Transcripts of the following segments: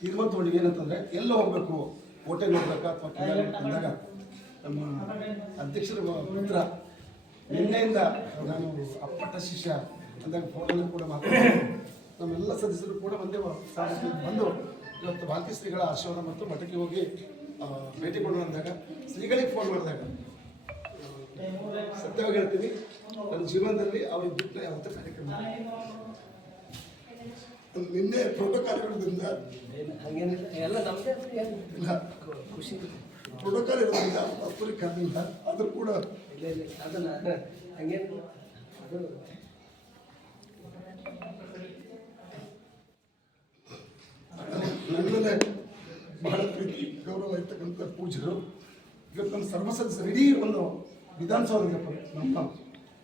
ತೀರ್ಮಾನ ತೊಗೊಂಡು ಏನಂತಂದರೆ ಎಲ್ಲ ಹೋಗಬೇಕು, ಹೋಟೆಲ್ ಹೋಗ್ಬೇಕಾ ಅಥವಾ ಅಂದಾಗ ನಮ್ಮ ಅಧ್ಯಕ್ಷರ ಪುತ್ರ ನಿನ್ನೆಯಿಂದ ನಾನು ಅಪ್ಪಟ ಶಿಷ್ಯ ಅಂದಾಗ ಫೋಟೋಲ್ಲಿ ಕೂಡ ಮಾತಾಡ್ತೀನಿ. ನಮ್ಮೆಲ್ಲ ಸದಸ್ಯರು ಕೂಡ ಒಂದೇ ಬಂದು ಇವತ್ತು ಭಾರತೀಯ ಶ್ರೀಗಳ ಆಶೀರ್ವಾದ ಮತ್ತು ಮಠಕ್ಕೆ ಹೋಗಿ ಭೇಟಿ ಕೊಡೋಣ ಅಂದಾಗ ಶ್ರೀಗಳಿಗೆ ಫೋನ್ ಮಾಡಿದಾಗ ಸತ್ಯವಾಗಿ ಹೇಳ್ತೀನಿ, ನನ್ನ ಜೀವನದಲ್ಲಿ ಅವ್ರಿಗೆ ಬಿಟ್ಟು ಯಾವತ್ತೂ ಕಾರ್ಯಕ್ರಮ ನಿನ್ನೆ ಪ್ರೋಟೋಕಾಲ್ ಇರೋದ್ರಿಂದ ಎಲ್ಲ ನಮ್ಮದೇ ಇಲ್ಲ ಖುಷಿ ಪ್ರೋಟೋಕಾಲ್ ಇರೋದ್ರಿಂದ ಅಪ್ಪರಿಗೆ ಕರೆದಿಲ್ಲ. ಆದರೂ ಕೂಡ ಅದನ್ನ ಹಂಗೇನು ಅದು ನನ್ನ ಮೇಲೆ ಬಹಳ ಪ್ರೀತಿ ಗೌರವ ಇರ್ತಕ್ಕಂಥ ಪೂಜ್ಯರು ಇವತ್ತು ನಮ್ಮ ಸರ್ವ ಸದಸ್ಯರು ಇಡೀ ಒಂದು ವಿಧಾನಸೌಧ ನಮ್ಮ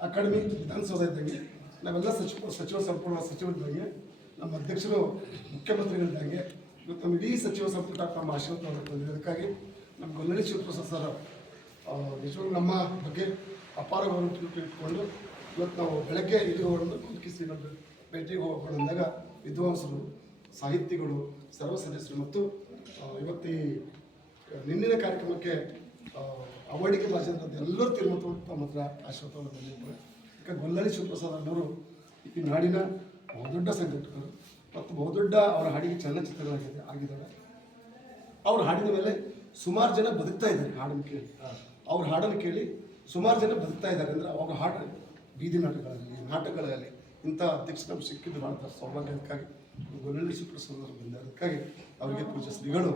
ಅಕಾಡೆಮಿ ವಿಧಾನಸೌಧ ಇದ್ದಂಗೆ ನಾವೆಲ್ಲ ಸಚಿವ ಸಂಪುಟ ಸಚಿವರಿದ್ದಂಗೆ ನಮ್ಮ ಅಧ್ಯಕ್ಷರು ಮುಖ್ಯಮಂತ್ರಿಗಳಿದ್ದಂಗೆ ಇವತ್ತು ನಮ್ಮ ಇಡೀ ಸಚಿವ ಸಂಪುಟ ತಮ್ಮ ಆಶೀರ್ವಾದ ಬಂದಿದೆ. ಅದಕ್ಕಾಗಿ ನಮ್ಮ ಗೊಲ್ಲಳ್ಳಿ ಶಿವಪ್ರಸಾದ್ ಸರ್ ನಿಜವಾಗ್ಲೂ ನಮ್ಮ ಬಗ್ಗೆ ಅಪಾರ ಗೌರವ ಇಟ್ಕೊಂಡು ಇವತ್ತು ನಾವು ಬೆಳಗ್ಗೆ ಇಲ್ಲಿವರೆಗೂ ಶ್ರೀಗಳ ಭೇಟಿಗೆ ಹೋಗ್ಕೊಂಡಾಗ ವಿದ್ವಾಂಸರು, ಸಾಹಿತಿಗಳು, ಸರ್ವ ಸದಸ್ಯರು ಮತ್ತು ಇವತ್ತು ಈ ನಿನ್ನಿನ ಕಾರ್ಯಕ್ರಮಕ್ಕೆ ಅವಾರ್ಡಿಗೆ ಭಾಷೆದಂಥ ಎಲ್ಲರೂ ತೀರ್ಮಾನ ತಮ್ಮ ಹತ್ರ ಆಶೀರ್ವಾದ ಬಂದಿದ್ದಾರೆ. ಯಾಕಂದ್ರೆ ಗೊಲ್ಲಳ್ಳಿ ಶಿವಪ್ರಸಾದ್ ಅನ್ನೋರು ಈ ನಾಡಿನ ಬಹುದೊಡ್ಡ ಸಂಘಟಕರು ಮತ್ತು ಬಹುದೊಡ್ಡ ಅವರ ಹಾಡಿಗೆ ಆಗಿದ್ದಾರೆ. ಅವ್ರ ಹಾಡಿನ ಮೇಲೆ ಸುಮಾರು ಜನ ಬದುಕ್ತಾ ಇದ್ದಾರೆ. ಹಾಡನ್ನು ಕೇಳಿ ಅವ್ರ ಹಾಡನ್ನು ಕೇಳಿ ಸುಮಾರು ಜನ ಬದುಕ್ತಾ ಇದ್ದಾರೆ. ಅಂದರೆ ಅವ್ರ ಹಾಡು ಬೀದಿ ನಾಟಕಗಳಲ್ಲಿ ಇಂಥ ಅಧ್ಯಕ್ಷ ನಮ್ಗೆ ಸಿಕ್ಕಿದ್ದು ಭಾಳ ಸೌಭಾಗ್ಯಕ್ಕಾಗಿ ಗೊಲ್ಲಳ್ಳಿ ಶಿವಪ್ರಸಾದ್ ಅವರು ಬಂದ. ಅದಕ್ಕಾಗಿ ಅವರಿಗೆ ಪೂಜ್ಯ ಶ್ರೀಗಳು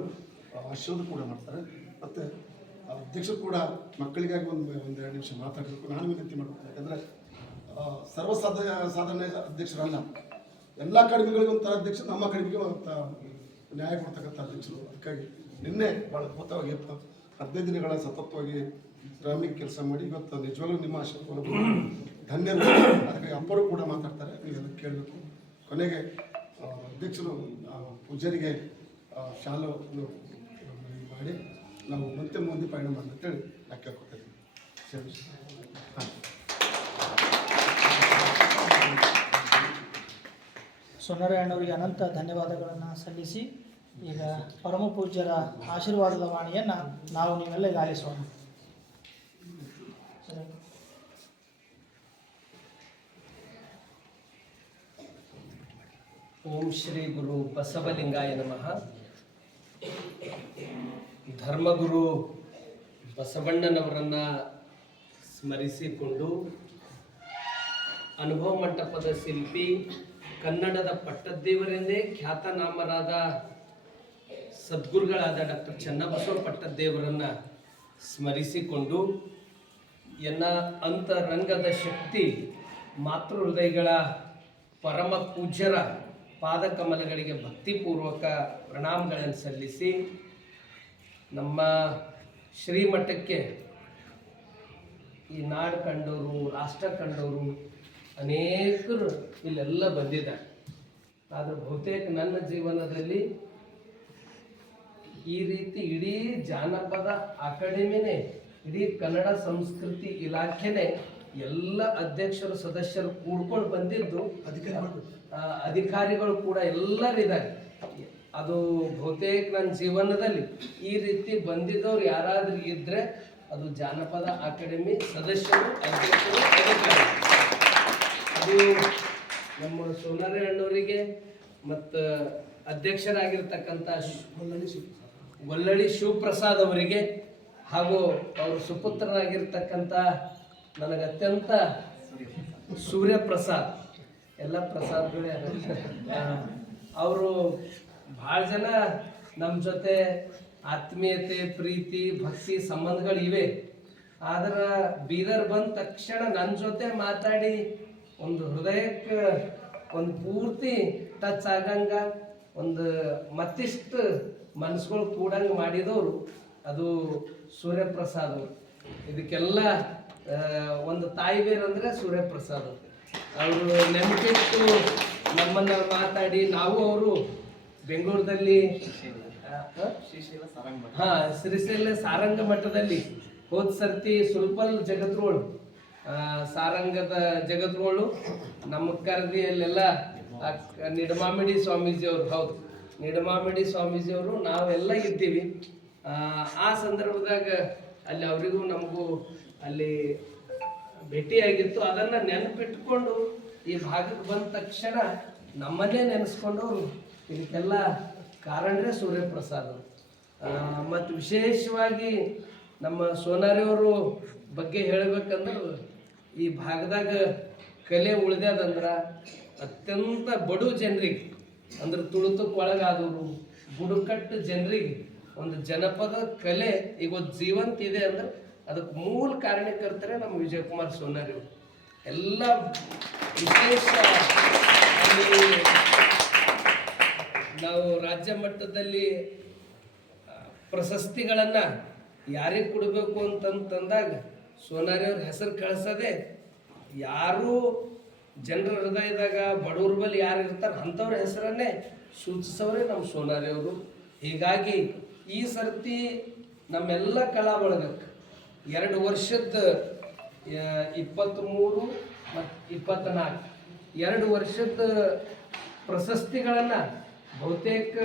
ಆಶೀರ್ವಾದ ಕೂಡ ಮಾಡ್ತಾರೆ. ಮತ್ತು ಅಧ್ಯಕ್ಷರು ಕೂಡ ಮಕ್ಕಳಿಗಾಗಿ ಒಂದೆರಡು ನಿಮಿಷ ಮಾತಾಡಬೇಕು ನಾನು ವಿನಂತಿ ಮಾಡಬೇಕು. ಯಾಕಂದರೆ ಸಾಧಾರಣ ಅಧ್ಯಕ್ಷರಲ್ಲ, ಎಲ್ಲ ಅಕಾಡೆಮಿಗಳಿಗೂ ಒಂಥರ ಅಧ್ಯಕ್ಷರು, ನಮ್ಮ ಅಕಾಡೆಮಿಗೆ ಒಂದು ನ್ಯಾಯ ಕೊಡ್ತಕ್ಕಂಥ ಅಧ್ಯಕ್ಷರು. ಅದಕ್ಕಾಗಿ ನಿನ್ನೆ ಭಾಳ ಅದ್ಭುತವಾಗಿ 15 ದಿನಗಳ ಸತತವಾಗಿ ಶ್ರಾಮಿಕ ಕೆಲಸ ಮಾಡಿ ಇವತ್ತು ನಿಜವಾಗ್ಲೂ ನಿಮ್ಮ ಆಶೀರ್ವಾದ ಧನ್ಯರು. ಅದಕ್ಕಾಗಿ ಅಪ್ಪರು ಕೂಡ ಮಾತಾಡ್ತಾರೆ, ನೀವು ಅದಕ್ಕೆ ಕೇಳಬೇಕು. ಕೊನೆಗೆ ಅಧ್ಯಕ್ಷರು ಪೂಜಾರಿಗೆ ಶಾಲು ಮಾಡಿ ನಾವು ಮುಂದೆ ಪಯಣ ಮಾಡಿ ಅಂತೇಳಿ ನಾ ಕೇಳ್ಕೊಳ್ತೀನಿ. ಸೋನರಯ್ಯನವರಿಗೆ ಅನಂತ ಧನ್ಯವಾದಗಳನ್ನು ಸಲ್ಲಿಸಿ ಈಗ ಪರಮ ಪೂಜ್ಯರ ಆಶೀರ್ವಾದದ ವಾಣಿಯನ್ನು ನಾವು ನೀವೆಲ್ಲ ಈಗ ಆಲಿಸೋಣ. ಓಂ ಶ್ರೀ ಗುರು ಬಸವಲಿಂಗಾಯ ನಮಃ. ಧರ್ಮಗುರು ಬಸವಣ್ಣನವರನ್ನು ಸ್ಮರಿಸಿಕೊಂಡು ಅನುಭವ ಮಂಟಪದ ಶಿಲ್ಪಿ, ಕನ್ನಡದ ಪಟ್ಟದ್ದೇವರೆಂದೇ ಖ್ಯಾತನಾಮರಾದ ಸದ್ಗುರುಗಳಾದ ಡಾಕ್ಟರ್ ಚನ್ನಬಸವ ಪಟ್ಟದ್ದೇವರನ್ನು ಸ್ಮರಿಸಿಕೊಂಡು ಎನ್ನ ಅಂತರಂಗದ ಶಕ್ತಿ ಮಾತೃ ಹೃದಯಗಳ ಪರಮ ಪೂಜ್ಯರ ಪಾದಕಮಲಗಳಿಗೆ ಭಕ್ತಿಪೂರ್ವಕ ಪ್ರಣಾಮಗಳನ್ನು ಸಲ್ಲಿಸಿ ನಮ್ಮ ಶ್ರೀಮಠಕ್ಕೆ ಈ ನಾಡು ಕಂಡವರು, ರಾಷ್ಟ್ರ ಕಂಡವರು ಅನೇಕರು ಇಲ್ಲೆಲ್ಲ ಬಂದಿದ್ದಾರೆ. ಆದರೆ ಬಹುತೇಕ ನನ್ನ ಜೀವನದಲ್ಲಿ ಈ ರೀತಿ ಇಡೀ ಜಾನಪದ ಅಕಾಡೆಮಿನೇ, ಇಡೀ ಕನ್ನಡ ಸಂಸ್ಕೃತಿ ಇಲಾಖೆನೇ ಎಲ್ಲ ಅಧ್ಯಕ್ಷರು ಸದಸ್ಯರು ಕೂಡ್ಕೊಂಡು ಬಂದಿದ್ದು, ಅಧಿಕಾರಿಗಳು ಕೂಡ ಎಲ್ಲರಿದ್ದಾರೆ. ಅದು ಬಹುತೇಕ ನನ್ನ ಜೀವನದಲ್ಲಿ ಈ ರೀತಿ ಬಂದಿದ್ದವ್ರು ಯಾರಾದರೂ ಇದ್ದರೆ ಅದು ಜಾನಪದ ಅಕಾಡೆಮಿ ಸದಸ್ಯರು, ಅಧ್ಯಕ್ಷರು, ಅಧಿಕಾರಿಗಳು. ಅದು ನಮ್ಮ ಸೋನರಯ್ಯನವರಿಗೆ ಮತ್ತು ಅಧ್ಯಕ್ಷರಾಗಿರ್ತಕ್ಕಂಥ ಗೊಲ್ಲಳ್ಳಿ ಶಿವಪ್ರಸಾದ್ ಅವರಿಗೆ ಹಾಗೂ ಅವರು ಸುಪುತ್ರರಾಗಿರ್ತಕ್ಕಂಥ ನನಗೆ ಅತ್ಯಂತ ಸೂರ್ಯಪ್ರಸಾದ್, ಎಲ್ಲ ಪ್ರಸಾದ್ಗಳೇ ಅವರು ಭಾಳ ಜನ ನಮ್ಮ ಜೊತೆ ಆತ್ಮೀಯತೆ, ಪ್ರೀತಿ, ಭಕ್ತಿ ಸಂಬಂಧಗಳಿವೆ. ಆದ್ರೆ ಬೀದರ್ ಬಂದ ತಕ್ಷಣ ನನ್ನ ಜೊತೆ ಮಾತಾಡಿ ಒಂದು ಹೃದಯಕ್ಕೆ ಒಂದು ಪೂರ್ತಿ ಟಚ್ ಆಗಂಗ, ಒಂದು ಮತ್ತಿಷ್ಟು ಮನಸ್ಸುಗಳು ಕೂಡಂಗೆ ಮಾಡಿದವರು ಅದು ಸೂರ್ಯಪ್ರಸಾದ್ ಅವರು. ಇದಕ್ಕೆಲ್ಲ ಒಂದು ತಾಯಿ ಬೇರಂದರೆ ಸೂರ್ಯಪ್ರಸಾದ್ ಅವರು ನೆನಪಿಟ್ಟು ನಮ್ಮನ್ನು ಮಾತಾಡಿ, ನಾವು ಅವರು ಬೆಂಗಳೂರಲ್ಲಿ ಶ್ರೀಶೈಲ ಸಾರಂಗ ಮಠದಲ್ಲಿ ಹೋದ ಸರ್ತಿ ಸುಲ್ಪಲ್ ಜಗದ್ರೋಳು ಸಾರಂಗದ ಜಗದ್ರೋಳು ನಮ್ಮ ಕರೆದಿ ಅಲ್ಲೆಲ್ಲ ನಿಡಮಾಮಿಡಿ ಸ್ವಾಮೀಜಿ ಅವರು, ಹೌದು ನಿಡಮಾಮಿಡಿ ಸ್ವಾಮೀಜಿಯವರು ನಾವೆಲ್ಲ ಇದ್ದೀವಿ. ಆ ಸಂದರ್ಭದಾಗ ಅಲ್ಲಿ ಅವರಿಗೂ ನಮಗೂ ಅಲ್ಲಿ ಭೇಟಿಯಾಗಿತ್ತು. ಅದನ್ನು ನೆನಪಿಟ್ಕೊಂಡು ಈ ಭಾಗಕ್ಕೆ ಬಂದ ತಕ್ಷಣ ನಮ್ಮನ್ನೇ ನೆನೆಸ್ಕೊಂಡು ಇದಕ್ಕೆಲ್ಲ ಕಾರಣರೇ ಸೂರ್ಯಪ್ರಸಾದ್. ಮತ್ತು ವಿಶೇಷವಾಗಿ ನಮ್ಮ ಸೋನಾರಿಯವರು ಬಗ್ಗೆ ಹೇಳಬೇಕಂದ್ರೆ ಈ ಭಾಗದಾಗ ಕಲೆ ಉಳಿದ್ಯಾದಂದ್ರೆ ಅತ್ಯಂತ ಬಡು ಜನರಿಗೆ ಅಂದ್ರೆ ತುಳಿತಕ್ಕೆ ಒಳಗಾದವರು ಬುಡಕಟ್ಟು ಜನರಿಗೆ ಒಂದು ಜನಪದ ಕಲೆ ಇವತ್ತು ಜೀವಂತ ಇದೆ ಅಂದ್ರೆ ಅದಕ್ಕೆ ಮೂಲ ಕಾರಣಕರ್ತರೆ ನಮ್ಮ ವಿಜಯಕುಮಾರ್ ಸೋನಾರಿಯವರು. ಎಲ್ಲ ವಿಶೇಷ ಅಲ್ಲಿ ನಾವು ರಾಜ್ಯ ಮಟ್ಟದಲ್ಲಿ ಪ್ರಶಸ್ತಿಗಳನ್ನು ಯಾರಿಗೆ ಕೊಡಬೇಕು ಅಂತಂದಾಗ ಸೋನಾರಿಯವ್ರ ಹೆಸರು ಕಳಿಸೋದೆ, ಯಾರು ಜನರ ಹೃದಯದಾಗ ಬಡವ್ರ ಬಳಿ ಯಾರು ಇರ್ತಾರೆ ಅಂಥವ್ರ ಹೆಸರನ್ನೇ ಸೂಚಿಸೋರೇ ನಮ್ಮ ಸೋನಾರಿಯವರು. ಹೀಗಾಗಿ ಈ ಸರ್ತಿ ನಮ್ಮೆಲ್ಲ ಕಲಾ ಬಳಗಕ್ಕೆ 2 ವರ್ಷದ 23 ಮತ್ತು 24 2 ವರ್ಷದ ಪ್ರಶಸ್ತಿಗಳನ್ನು ಬಹುತೇಕ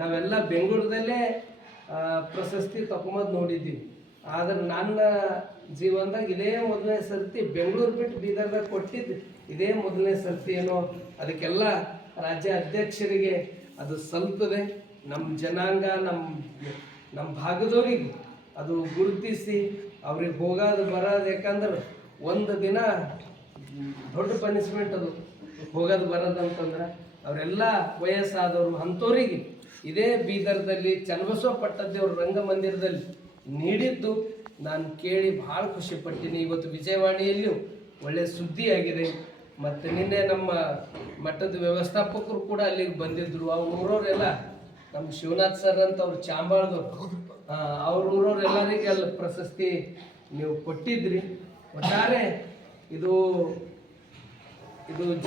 ನಾವೆಲ್ಲ ಬೆಂಗಳೂರದಲ್ಲೇ ಪ್ರಶಸ್ತಿ ತಗೊಂಬಂದು ನೋಡಿದ್ದೀವಿ. ಆದ್ರೆ ನನ್ನ ಜೀವನದಾಗ ಇದೇ ಮೊದಲನೇ ಸರ್ತಿ ಬೆಂಗಳೂರು ಬಿಟ್ಟು ಬೀದರ್ದಾಗ ಕೊಟ್ಟಿದ್ದು ಇದೇ ಮೊದಲನೇ ಸರ್ತಿ ಏನೋ. ಅದಕ್ಕೆಲ್ಲ ರಾಜ್ಯ ಅಧ್ಯಕ್ಷರಿಗೆ ಅದು ಸಲ್ತದೆ. ನಮ್ಮ ಜನಾಂಗ ನಮ್ಮ ಭಾಗದವ್ರಿಗೆ ಅದು ಗುರುತಿಸಿ ಅವ್ರಿಗೆ ಹೋಗೋದು ಬರೋದು. ಯಾಕಂದ್ರೆ ಒಂದು ದಿನ ದೊಡ್ಡ ಪನಿಷ್ಮೆಂಟ್ ಅದು ಹೋಗೋದು ಬರೋದು ಅಂತಂದ್ರೆ ಅವರೆಲ್ಲ ವಯಸ್ಸಾದವರು ಅಂಥವ್ರಿಗೆ ಇದೇ ಬೀದರ್ದಲ್ಲಿ ಚನ್ನಬಸವ ಪಟ್ಟದೇವ್ರ ರಂಗಮಂದಿರದಲ್ಲಿ ನೀಡಿದ್ದು ನಾನು ಕೇಳಿ ಭಾಳ ಖುಷಿಪಟ್ಟಿನಿ. ಇವತ್ತು ವಿಜಯವಾಣಿಯಲ್ಲಿಯೂ ಒಳ್ಳೆಯ ಸುದ್ದಿಯಾಗಿದೆ. ಮತ್ತು ನಿನ್ನೆ ನಮ್ಮ ಮಠದ ವ್ಯವಸ್ಥಾಪಕರು ಕೂಡ ಅಲ್ಲಿಗೆ ಬಂದಿದ್ದರು. ಅವ್ರ ಊರವರೆಲ್ಲ ನಮ್ಮ ಶಿವನಾಥ್ ಸರ್ ಅಂತ ಅವ್ರು ಚಾಂಬಾಳದವ್ರು, ಅವ್ರ ಊರವ್ರೆಲ್ಲರಿಗೆ ಅಲ್ಲಿ ಪ್ರಶಸ್ತಿ ನೀವು ಕೊಟ್ಟಿದ್ರಿ. ಒಟ್ಟಾರೆ ಇದು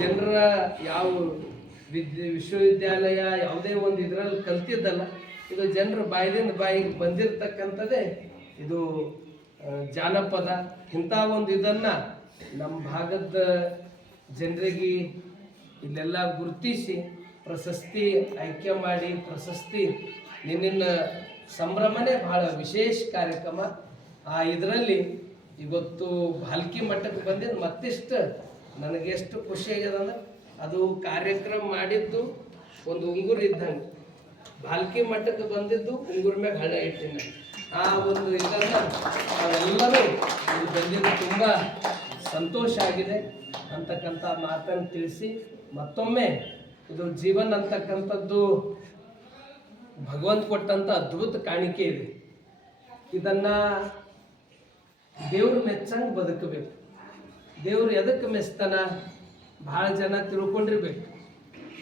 ಜನರ ಯಾವ ವಿಶ್ವವಿದ್ಯಾಲಯ ಯಾವುದೇ ಒಂದು ಇದರಲ್ಲಿ ಕಲ್ತಿದ್ದಲ್ಲ, ಇದು ಜನರ ಬಾಯಿದಿಂದ ಬಾಯಿಗೆ ಬಂದಿರತಕ್ಕಂಥದ್ದೇ ಇದು ಜಾನಪದ. ಇಂಥ ಒಂದು ಇದನ್ನು ನಮ್ಮ ಭಾಗದ ಜನರಿಗೆ ಇಲ್ಲೆಲ್ಲ ಗುರುತಿಸಿ ಪ್ರಶಸ್ತಿ ಆಯ್ಕೆ ಮಾಡಿ ಪ್ರಶಸ್ತಿ ನಿನ್ನ ಸಂಭ್ರಮನೇ ಭಾಳ ವಿಶೇಷ ಕಾರ್ಯಕ್ರಮ. ಇದರಲ್ಲಿ ಇವತ್ತು ಭಾಲ್ಕಿ ಮಟ್ಟಕ್ಕೆ ಬಂದಿದ್ದು ಮತ್ತಿಷ್ಟು ನನಗೆಷ್ಟು ಖುಷಿ ಆಗ್ಯದ ಅಂದ್ರೆ ಅದು ಕಾರ್ಯಕ್ರಮ ಮಾಡಿದ್ದು ಒಂದು ಉಂಗುರು ಇದ್ದಂಗೆ. ಭಾಲ್ಕಿ ಮಟ್ಟಕ್ಕೆ ಬಂದಿದ್ದು ಉಂಗುರ ಮ್ಯಾಗ ಹಣ ಇಟ್ಟಿನ ಆ ಒಂದು ಇದನ್ನು ನಾವೆಲ್ಲರೂ ಇಲ್ಲಿ ಬಂದಿದ್ದು ತುಂಬ ಸಂತೋಷ ಆಗಿದೆ ಅಂತಕ್ಕಂಥ ಮಾತನ್ನು ತಿಳಿಸಿ ಮತ್ತೊಮ್ಮೆ ಇದು ಜೀವನ ಅಂತಕ್ಕಂಥದ್ದು ಭಗವಂತ ಕೊಟ್ಟಂಥ ಅದ್ಭುತ ಕಾಣಿಕೆ ಇದೆ. ಇದನ್ನು ದೇವ್ರು ಮೆಚ್ಚಂಗೆ ಬದುಕಬೇಕು. ದೇವ್ರು ಎದಕ್ಕೆ ಮೆಚ್ತಾನ ಭಾಳ ಜನ ತಿಳ್ಕೊಂಡಿರ್ಬೇಕು.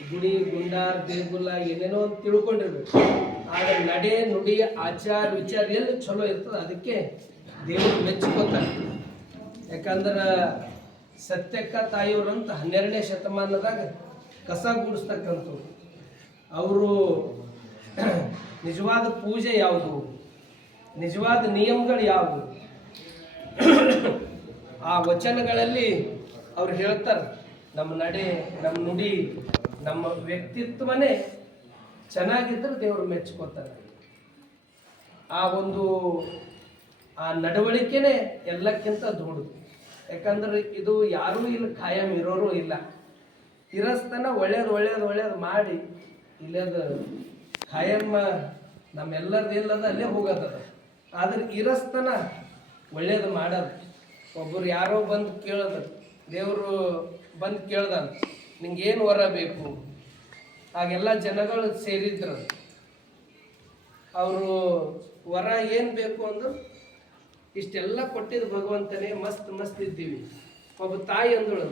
ಗುಡಿ ಗುಂಡಾರ ದೇಗುಲ ಏನೇನೋ ಅಂತ ತಿಳ್ಕೊಂಡಿರ್ಬೇಕು. ಆದರೆ ನಡೆ ನುಡಿ ಆಚಾರ ವಿಚಾರ ಎಲ್ಲಿ ಚಲೋ ಇರ್ತದೆ ಅದಕ್ಕೆ ದೇವರು ಮೆಚ್ಕೋತಾರೆ. ಯಾಕಂದ್ರೆ ಸತ್ಯಕ್ಕ ತಾಯಿಯವ್ರಂತ 12ನೇ ಶತಮಾನದಾಗ ಕಸ ಗುಡಿಸ್ತಕ್ಕಂಥವ್ರು. ಅವರು ನಿಜವಾದ ಪೂಜೆ ಯಾವುದು, ನಿಜವಾದ ನಿಯಮಗಳು ಯಾವುದು, ಆ ವಚನಗಳಲ್ಲಿ ಅವ್ರು ಹೇಳ್ತಾರೆ. ನಮ್ಮ ನಡೆ, ನಮ್ಮ ನುಡಿ, ನಮ್ಮ ವ್ಯಕ್ತಿತ್ವನೇ ಚೆನ್ನಾಗಿದ್ದರೆ ದೇವರು ಮೆಚ್ಕೋತಾರೆ. ಆ ನಡವಳಿಕೆನೇ ಎಲ್ಲಕ್ಕಿಂತ ದೊಡ್ಡದು. ಯಾಕಂದ್ರೆ ಇದು ಯಾರೂ ಇಲ್ಲಿ ಖಾಯಂ ಇರೋರು ಇಲ್ಲ. ಇರಸ್ತನ ಒಳ್ಳೇದು ಮಾಡಿ ಇಲ್ಲದ ಖಾಯಂ ನಮ್ಮೆಲ್ಲರದ್ದು ಇಲ್ಲದ ಅಲ್ಲೇ ಹೋಗೋದದ. ಆದ್ರೆ ಇರಸ್ತನ ಒಳ್ಳೇದು ಮಾಡೋದು. ಒಬ್ಬರು ಯಾರೋ ಬಂದು ಕೇಳೋದು, ದೇವರು ಬಂದು ಕೇಳ್ದ ನಿಂಗೇನು ವರ ಬೇಕು. ಹಾಗೆಲ್ಲ ಜನಗಳು ಸೇರಿದ್ರು. ಅವರು ವರ ಏನು ಬೇಕು ಅಂದ್ರೆ ಇಷ್ಟೆಲ್ಲ ಕೊಟ್ಟಿದ್ದು ಭಗವಂತನೇ, ಮಸ್ತ್ ಇದ್ದೀವಿ. ಒಬ್ಬ ತಾಯಿ ಅಂದಳು,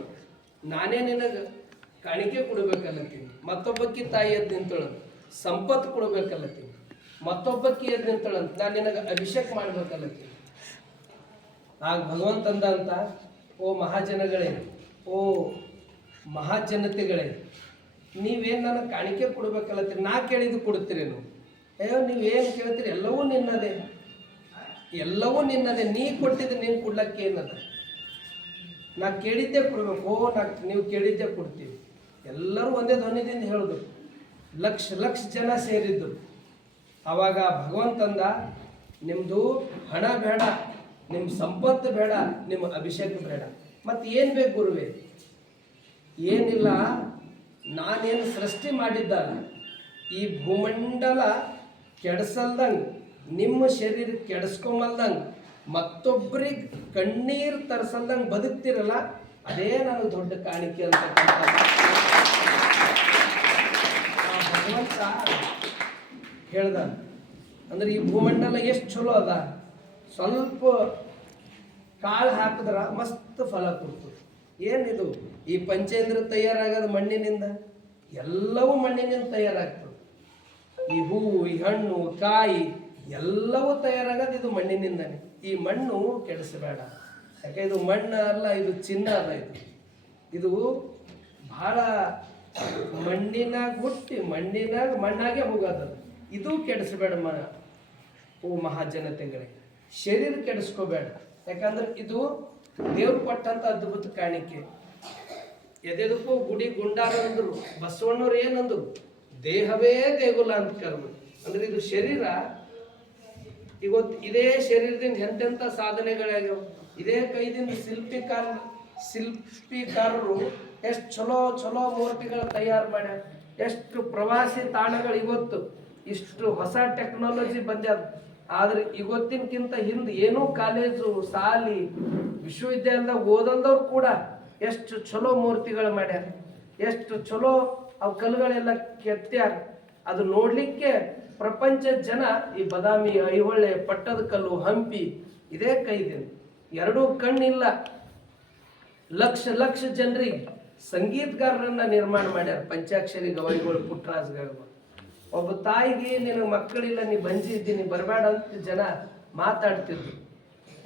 ನಾನೇ ನಿನಗೆ ಕಾಣಿಕೆ ಕೊಡಬೇಕಲ್ಲತ್ತೀನಿ. ಮತ್ತೊಬ್ಬಕ್ಕಿ ತಾಯಿ ಎದ್ದು ನಿಂತಳು, ಸಂಪತ್ತು ಕೊಡಬೇಕಲ್ಲತ್ತೀನಿ. ಮತ್ತೊಬ್ಬಕ್ಕಿ ಎದ್ದು ನಿಂತಳಂತ, ನಾನು ನಿನಗೆ ಅಭಿಷೇಕ ಮಾಡ್ಬೇಕಲ್ಲತ್ತೀನಿ. ಆಗ ಭಗವಂತಂದ ಅಂತ, ಓ ಮಹಾಜನಗಳೇ, ಓ ಮಹಾಜನತೆಗಳೇ, ನೀವೇನು ನನಗೆ ಕಾಣಿಕೆ ಕೊಡ್ಬೇಕಲ್ಲತ್ತೀರಿ. ನಾ ಕೇಳಿದ್ದು ಕೊಡ್ತೀರೇನು? ಅಯ್ಯೋ ನೀವೇನು ಕೇಳ್ತೀರಿ ಎಲ್ಲವೂ ನಿನ್ನದೇ, ಎಲ್ಲವೂ ನಿನ್ನದೇ. ನೀ ಕೊಟ್ಟಿದ್ದು ನೀನು ಕೊಡ್ಲಕ್ಕೆ ಏನದ? ನಾ ಕೇಳಿದ್ದೇ ಕೊಡ್ಬೇಕು. ನೀವು ಕೇಳಿದ್ದೇ ಕೊಡ್ತೀವಿ. ಎಲ್ಲರೂ ಒಂದೇ ಧ್ವನಿದಿಂದ ಹೇಳೋದು. ಲಕ್ಷ ಲಕ್ಷ ಜನ ಸೇರಿದ್ರು. ಆವಾಗ ಭಗವಂತಂದ ನಿಮ್ಮದು ಹಣ ಬೇಡ, ನಿಮ್ಮ ಸಂಪತ್ತು ಬೇಡ, ನಿಮ್ಮ ಅಭಿಷೇಕ ಬೇಡ, ಮತ್ತು ಏನು ಬೇಕು ಗುರುವೇ? ಏನಿಲ್ಲ, ನಾನೇನು ಸೃಷ್ಟಿ ಮಾಡಿದ್ದಲ್ಲ, ಈ ಭೂಮಂಡಲ ಕೆಡಿಸಲ್ದಂಗೆ, ನಿಮ್ಮ ಶರೀರ ಕೆಡಿಸ್ಕೊಂಬಲ್ದಂಗೆ, ಮತ್ತೊಬ್ಬರಿಗೆ ಕಣ್ಣೀರು ತರಿಸಲ್ದಂಗೆ ಬದುಕ್ತಿರಲ್ಲ, ಅದೇ ನನಗೆ ದೊಡ್ಡ ಕಾಣಿಕೆ ಅಂತಕ್ಕಂಥ ಭಗವಂತ ಹೇಳ್ದ. ಅಂದ್ರೆ ಈ ಭೂಮಂಡಲ ಎಷ್ಟು ಚಲೋ ಅದ, ಸ್ವಲ್ಪ ಕಾಳು ಹಾಕಿದ್ರ ಮಸ್ತ್ ಫಲ ಕೊಡ್ತದೆ. ಏನಿದು ಈ ಪಂಚೇಂದ್ರ ತಯಾರಾಗೋದು ಮಣ್ಣಿನಿಂದ, ಎಲ್ಲವೂ ಮಣ್ಣಿನಿಂದ ತಯಾರಾಗ್ತದೆ. ಈ ಹೂವು, ಈ ಹಣ್ಣು, ಕಾಯಿ ಎಲ್ಲವೂ ತಯಾರಾಗೋದು ಇದು ಮಣ್ಣಿನಿಂದನೇ. ಈ ಮಣ್ಣು ಕೆಡಿಸಬೇಡ, ಯಾಕೆ ಇದು ಮಣ್ಣು ಅಲ್ಲ, ಇದು ಚಿನ್ನ ಅದ. ಇದು ಬಹಳ ಮಣ್ಣಿನಾಗ ಹುಟ್ಟಿ ಮಣ್ಣಾಗೆ ಹೋಗೋದು. ಇದು ಕೆಡಿಸಬೇಡ ಓ ಮಹಾಜನತೆಗಳೇ, ಶರೀರ ಕೆಡಿಸ್ಕೋಬೇಡ. ಯಾಕಂದ್ರೆ ಇದು ದೇವ್ರು ಕೊಟ್ಟಂತ ಅದ್ಭುತ ಕಾಣಿಕೆ. ಎದೆದಕ್ಕೂ ಗುಡಿ ಗುಂಡಾರ ಅಂದ್ರು, ಬಸವಣ್ಣವ್ರು ಏನಂದ್ರು, ದೇಹವೇ ದೇಗುಲ ಅಂತ ಕರೆದ್ರು. ಅಂದ್ರೆ ಇದು ಶರೀರ, ಇವತ್ತು ಇದೇ ಶರೀರದಿಂದ ಎಂತೆಂಥ ಸಾಧನೆಗಳಾಗ್ಯಾವ. ಇದೇ ಕೈದಿಂದ ಶಿಲ್ಪಿಕಾರರು ಎಷ್ಟು ಚಲೋ ಚಲೋ ಮೂರ್ತಿಗಳು ತಯಾರು ಮಾಡ್ಯಾರ. ಎಷ್ಟು ಪ್ರವಾಸಿ ತಾಣಗಳು ಇವತ್ತು ಇಷ್ಟು ಹೊಸ ಟೆಕ್ನಾಲಜಿ ಬಂದ್ಯಾದ. ಆದ್ರೆ ಇವತ್ತಿನಕ್ಕಿಂತ ಹಿಂದೆ ಏನೂ ಕಾಲೇಜು, ಶಾಲಿ, ವಿಶ್ವವಿದ್ಯಾಲಯದಾಗ ಓದಲ್ದವ್ರು ಕೂಡ ಎಷ್ಟು ಚಲೋ ಮೂರ್ತಿಗಳು ಮಾಡ್ಯಾರ, ಎಷ್ಟು ಚಲೋ ಅವು ಕಲ್ಲುಗಳೆಲ್ಲ ಕೆತ್ತ್ಯಾರ. ಅದು ನೋಡ್ಲಿಕ್ಕೆ ಪ್ರಪಂಚದ ಜನ ಈ ಬದಾಮಿ, ಐಹೊಳೆ, ಪಟ್ಟದಕಲ್ಲು, ಹಂಪಿ ಇದೇ ಕೈದಿಂದ, ಎರಡೂ ಕಣ್ಣಿಲ್ಲ, ಲಕ್ಷ ಲಕ್ಷ ಜನರಿಗೆ ಸಂಗೀತಗಾರರನ್ನ ನಿರ್ಮಾಣ ಮಾಡ್ಯಾರ. ಪಂಚಾಕ್ಷರಿ ಗವಾಯಿಗಳು, ಪುಟ್ಟರಾಜ ಗವಾಯಿಗಳು. ಒಬ್ಬ ತಾಯಿಗೆ ನಿನಗೆ ಮಕ್ಕಳಿಲ್ಲ, ನೀ ಬಂಜಿ ಇದ್ದೀನಿ, ಬರಬೇಡ ಅಂತ ಜನ ಮಾತಾಡ್ತಿದ್ರು.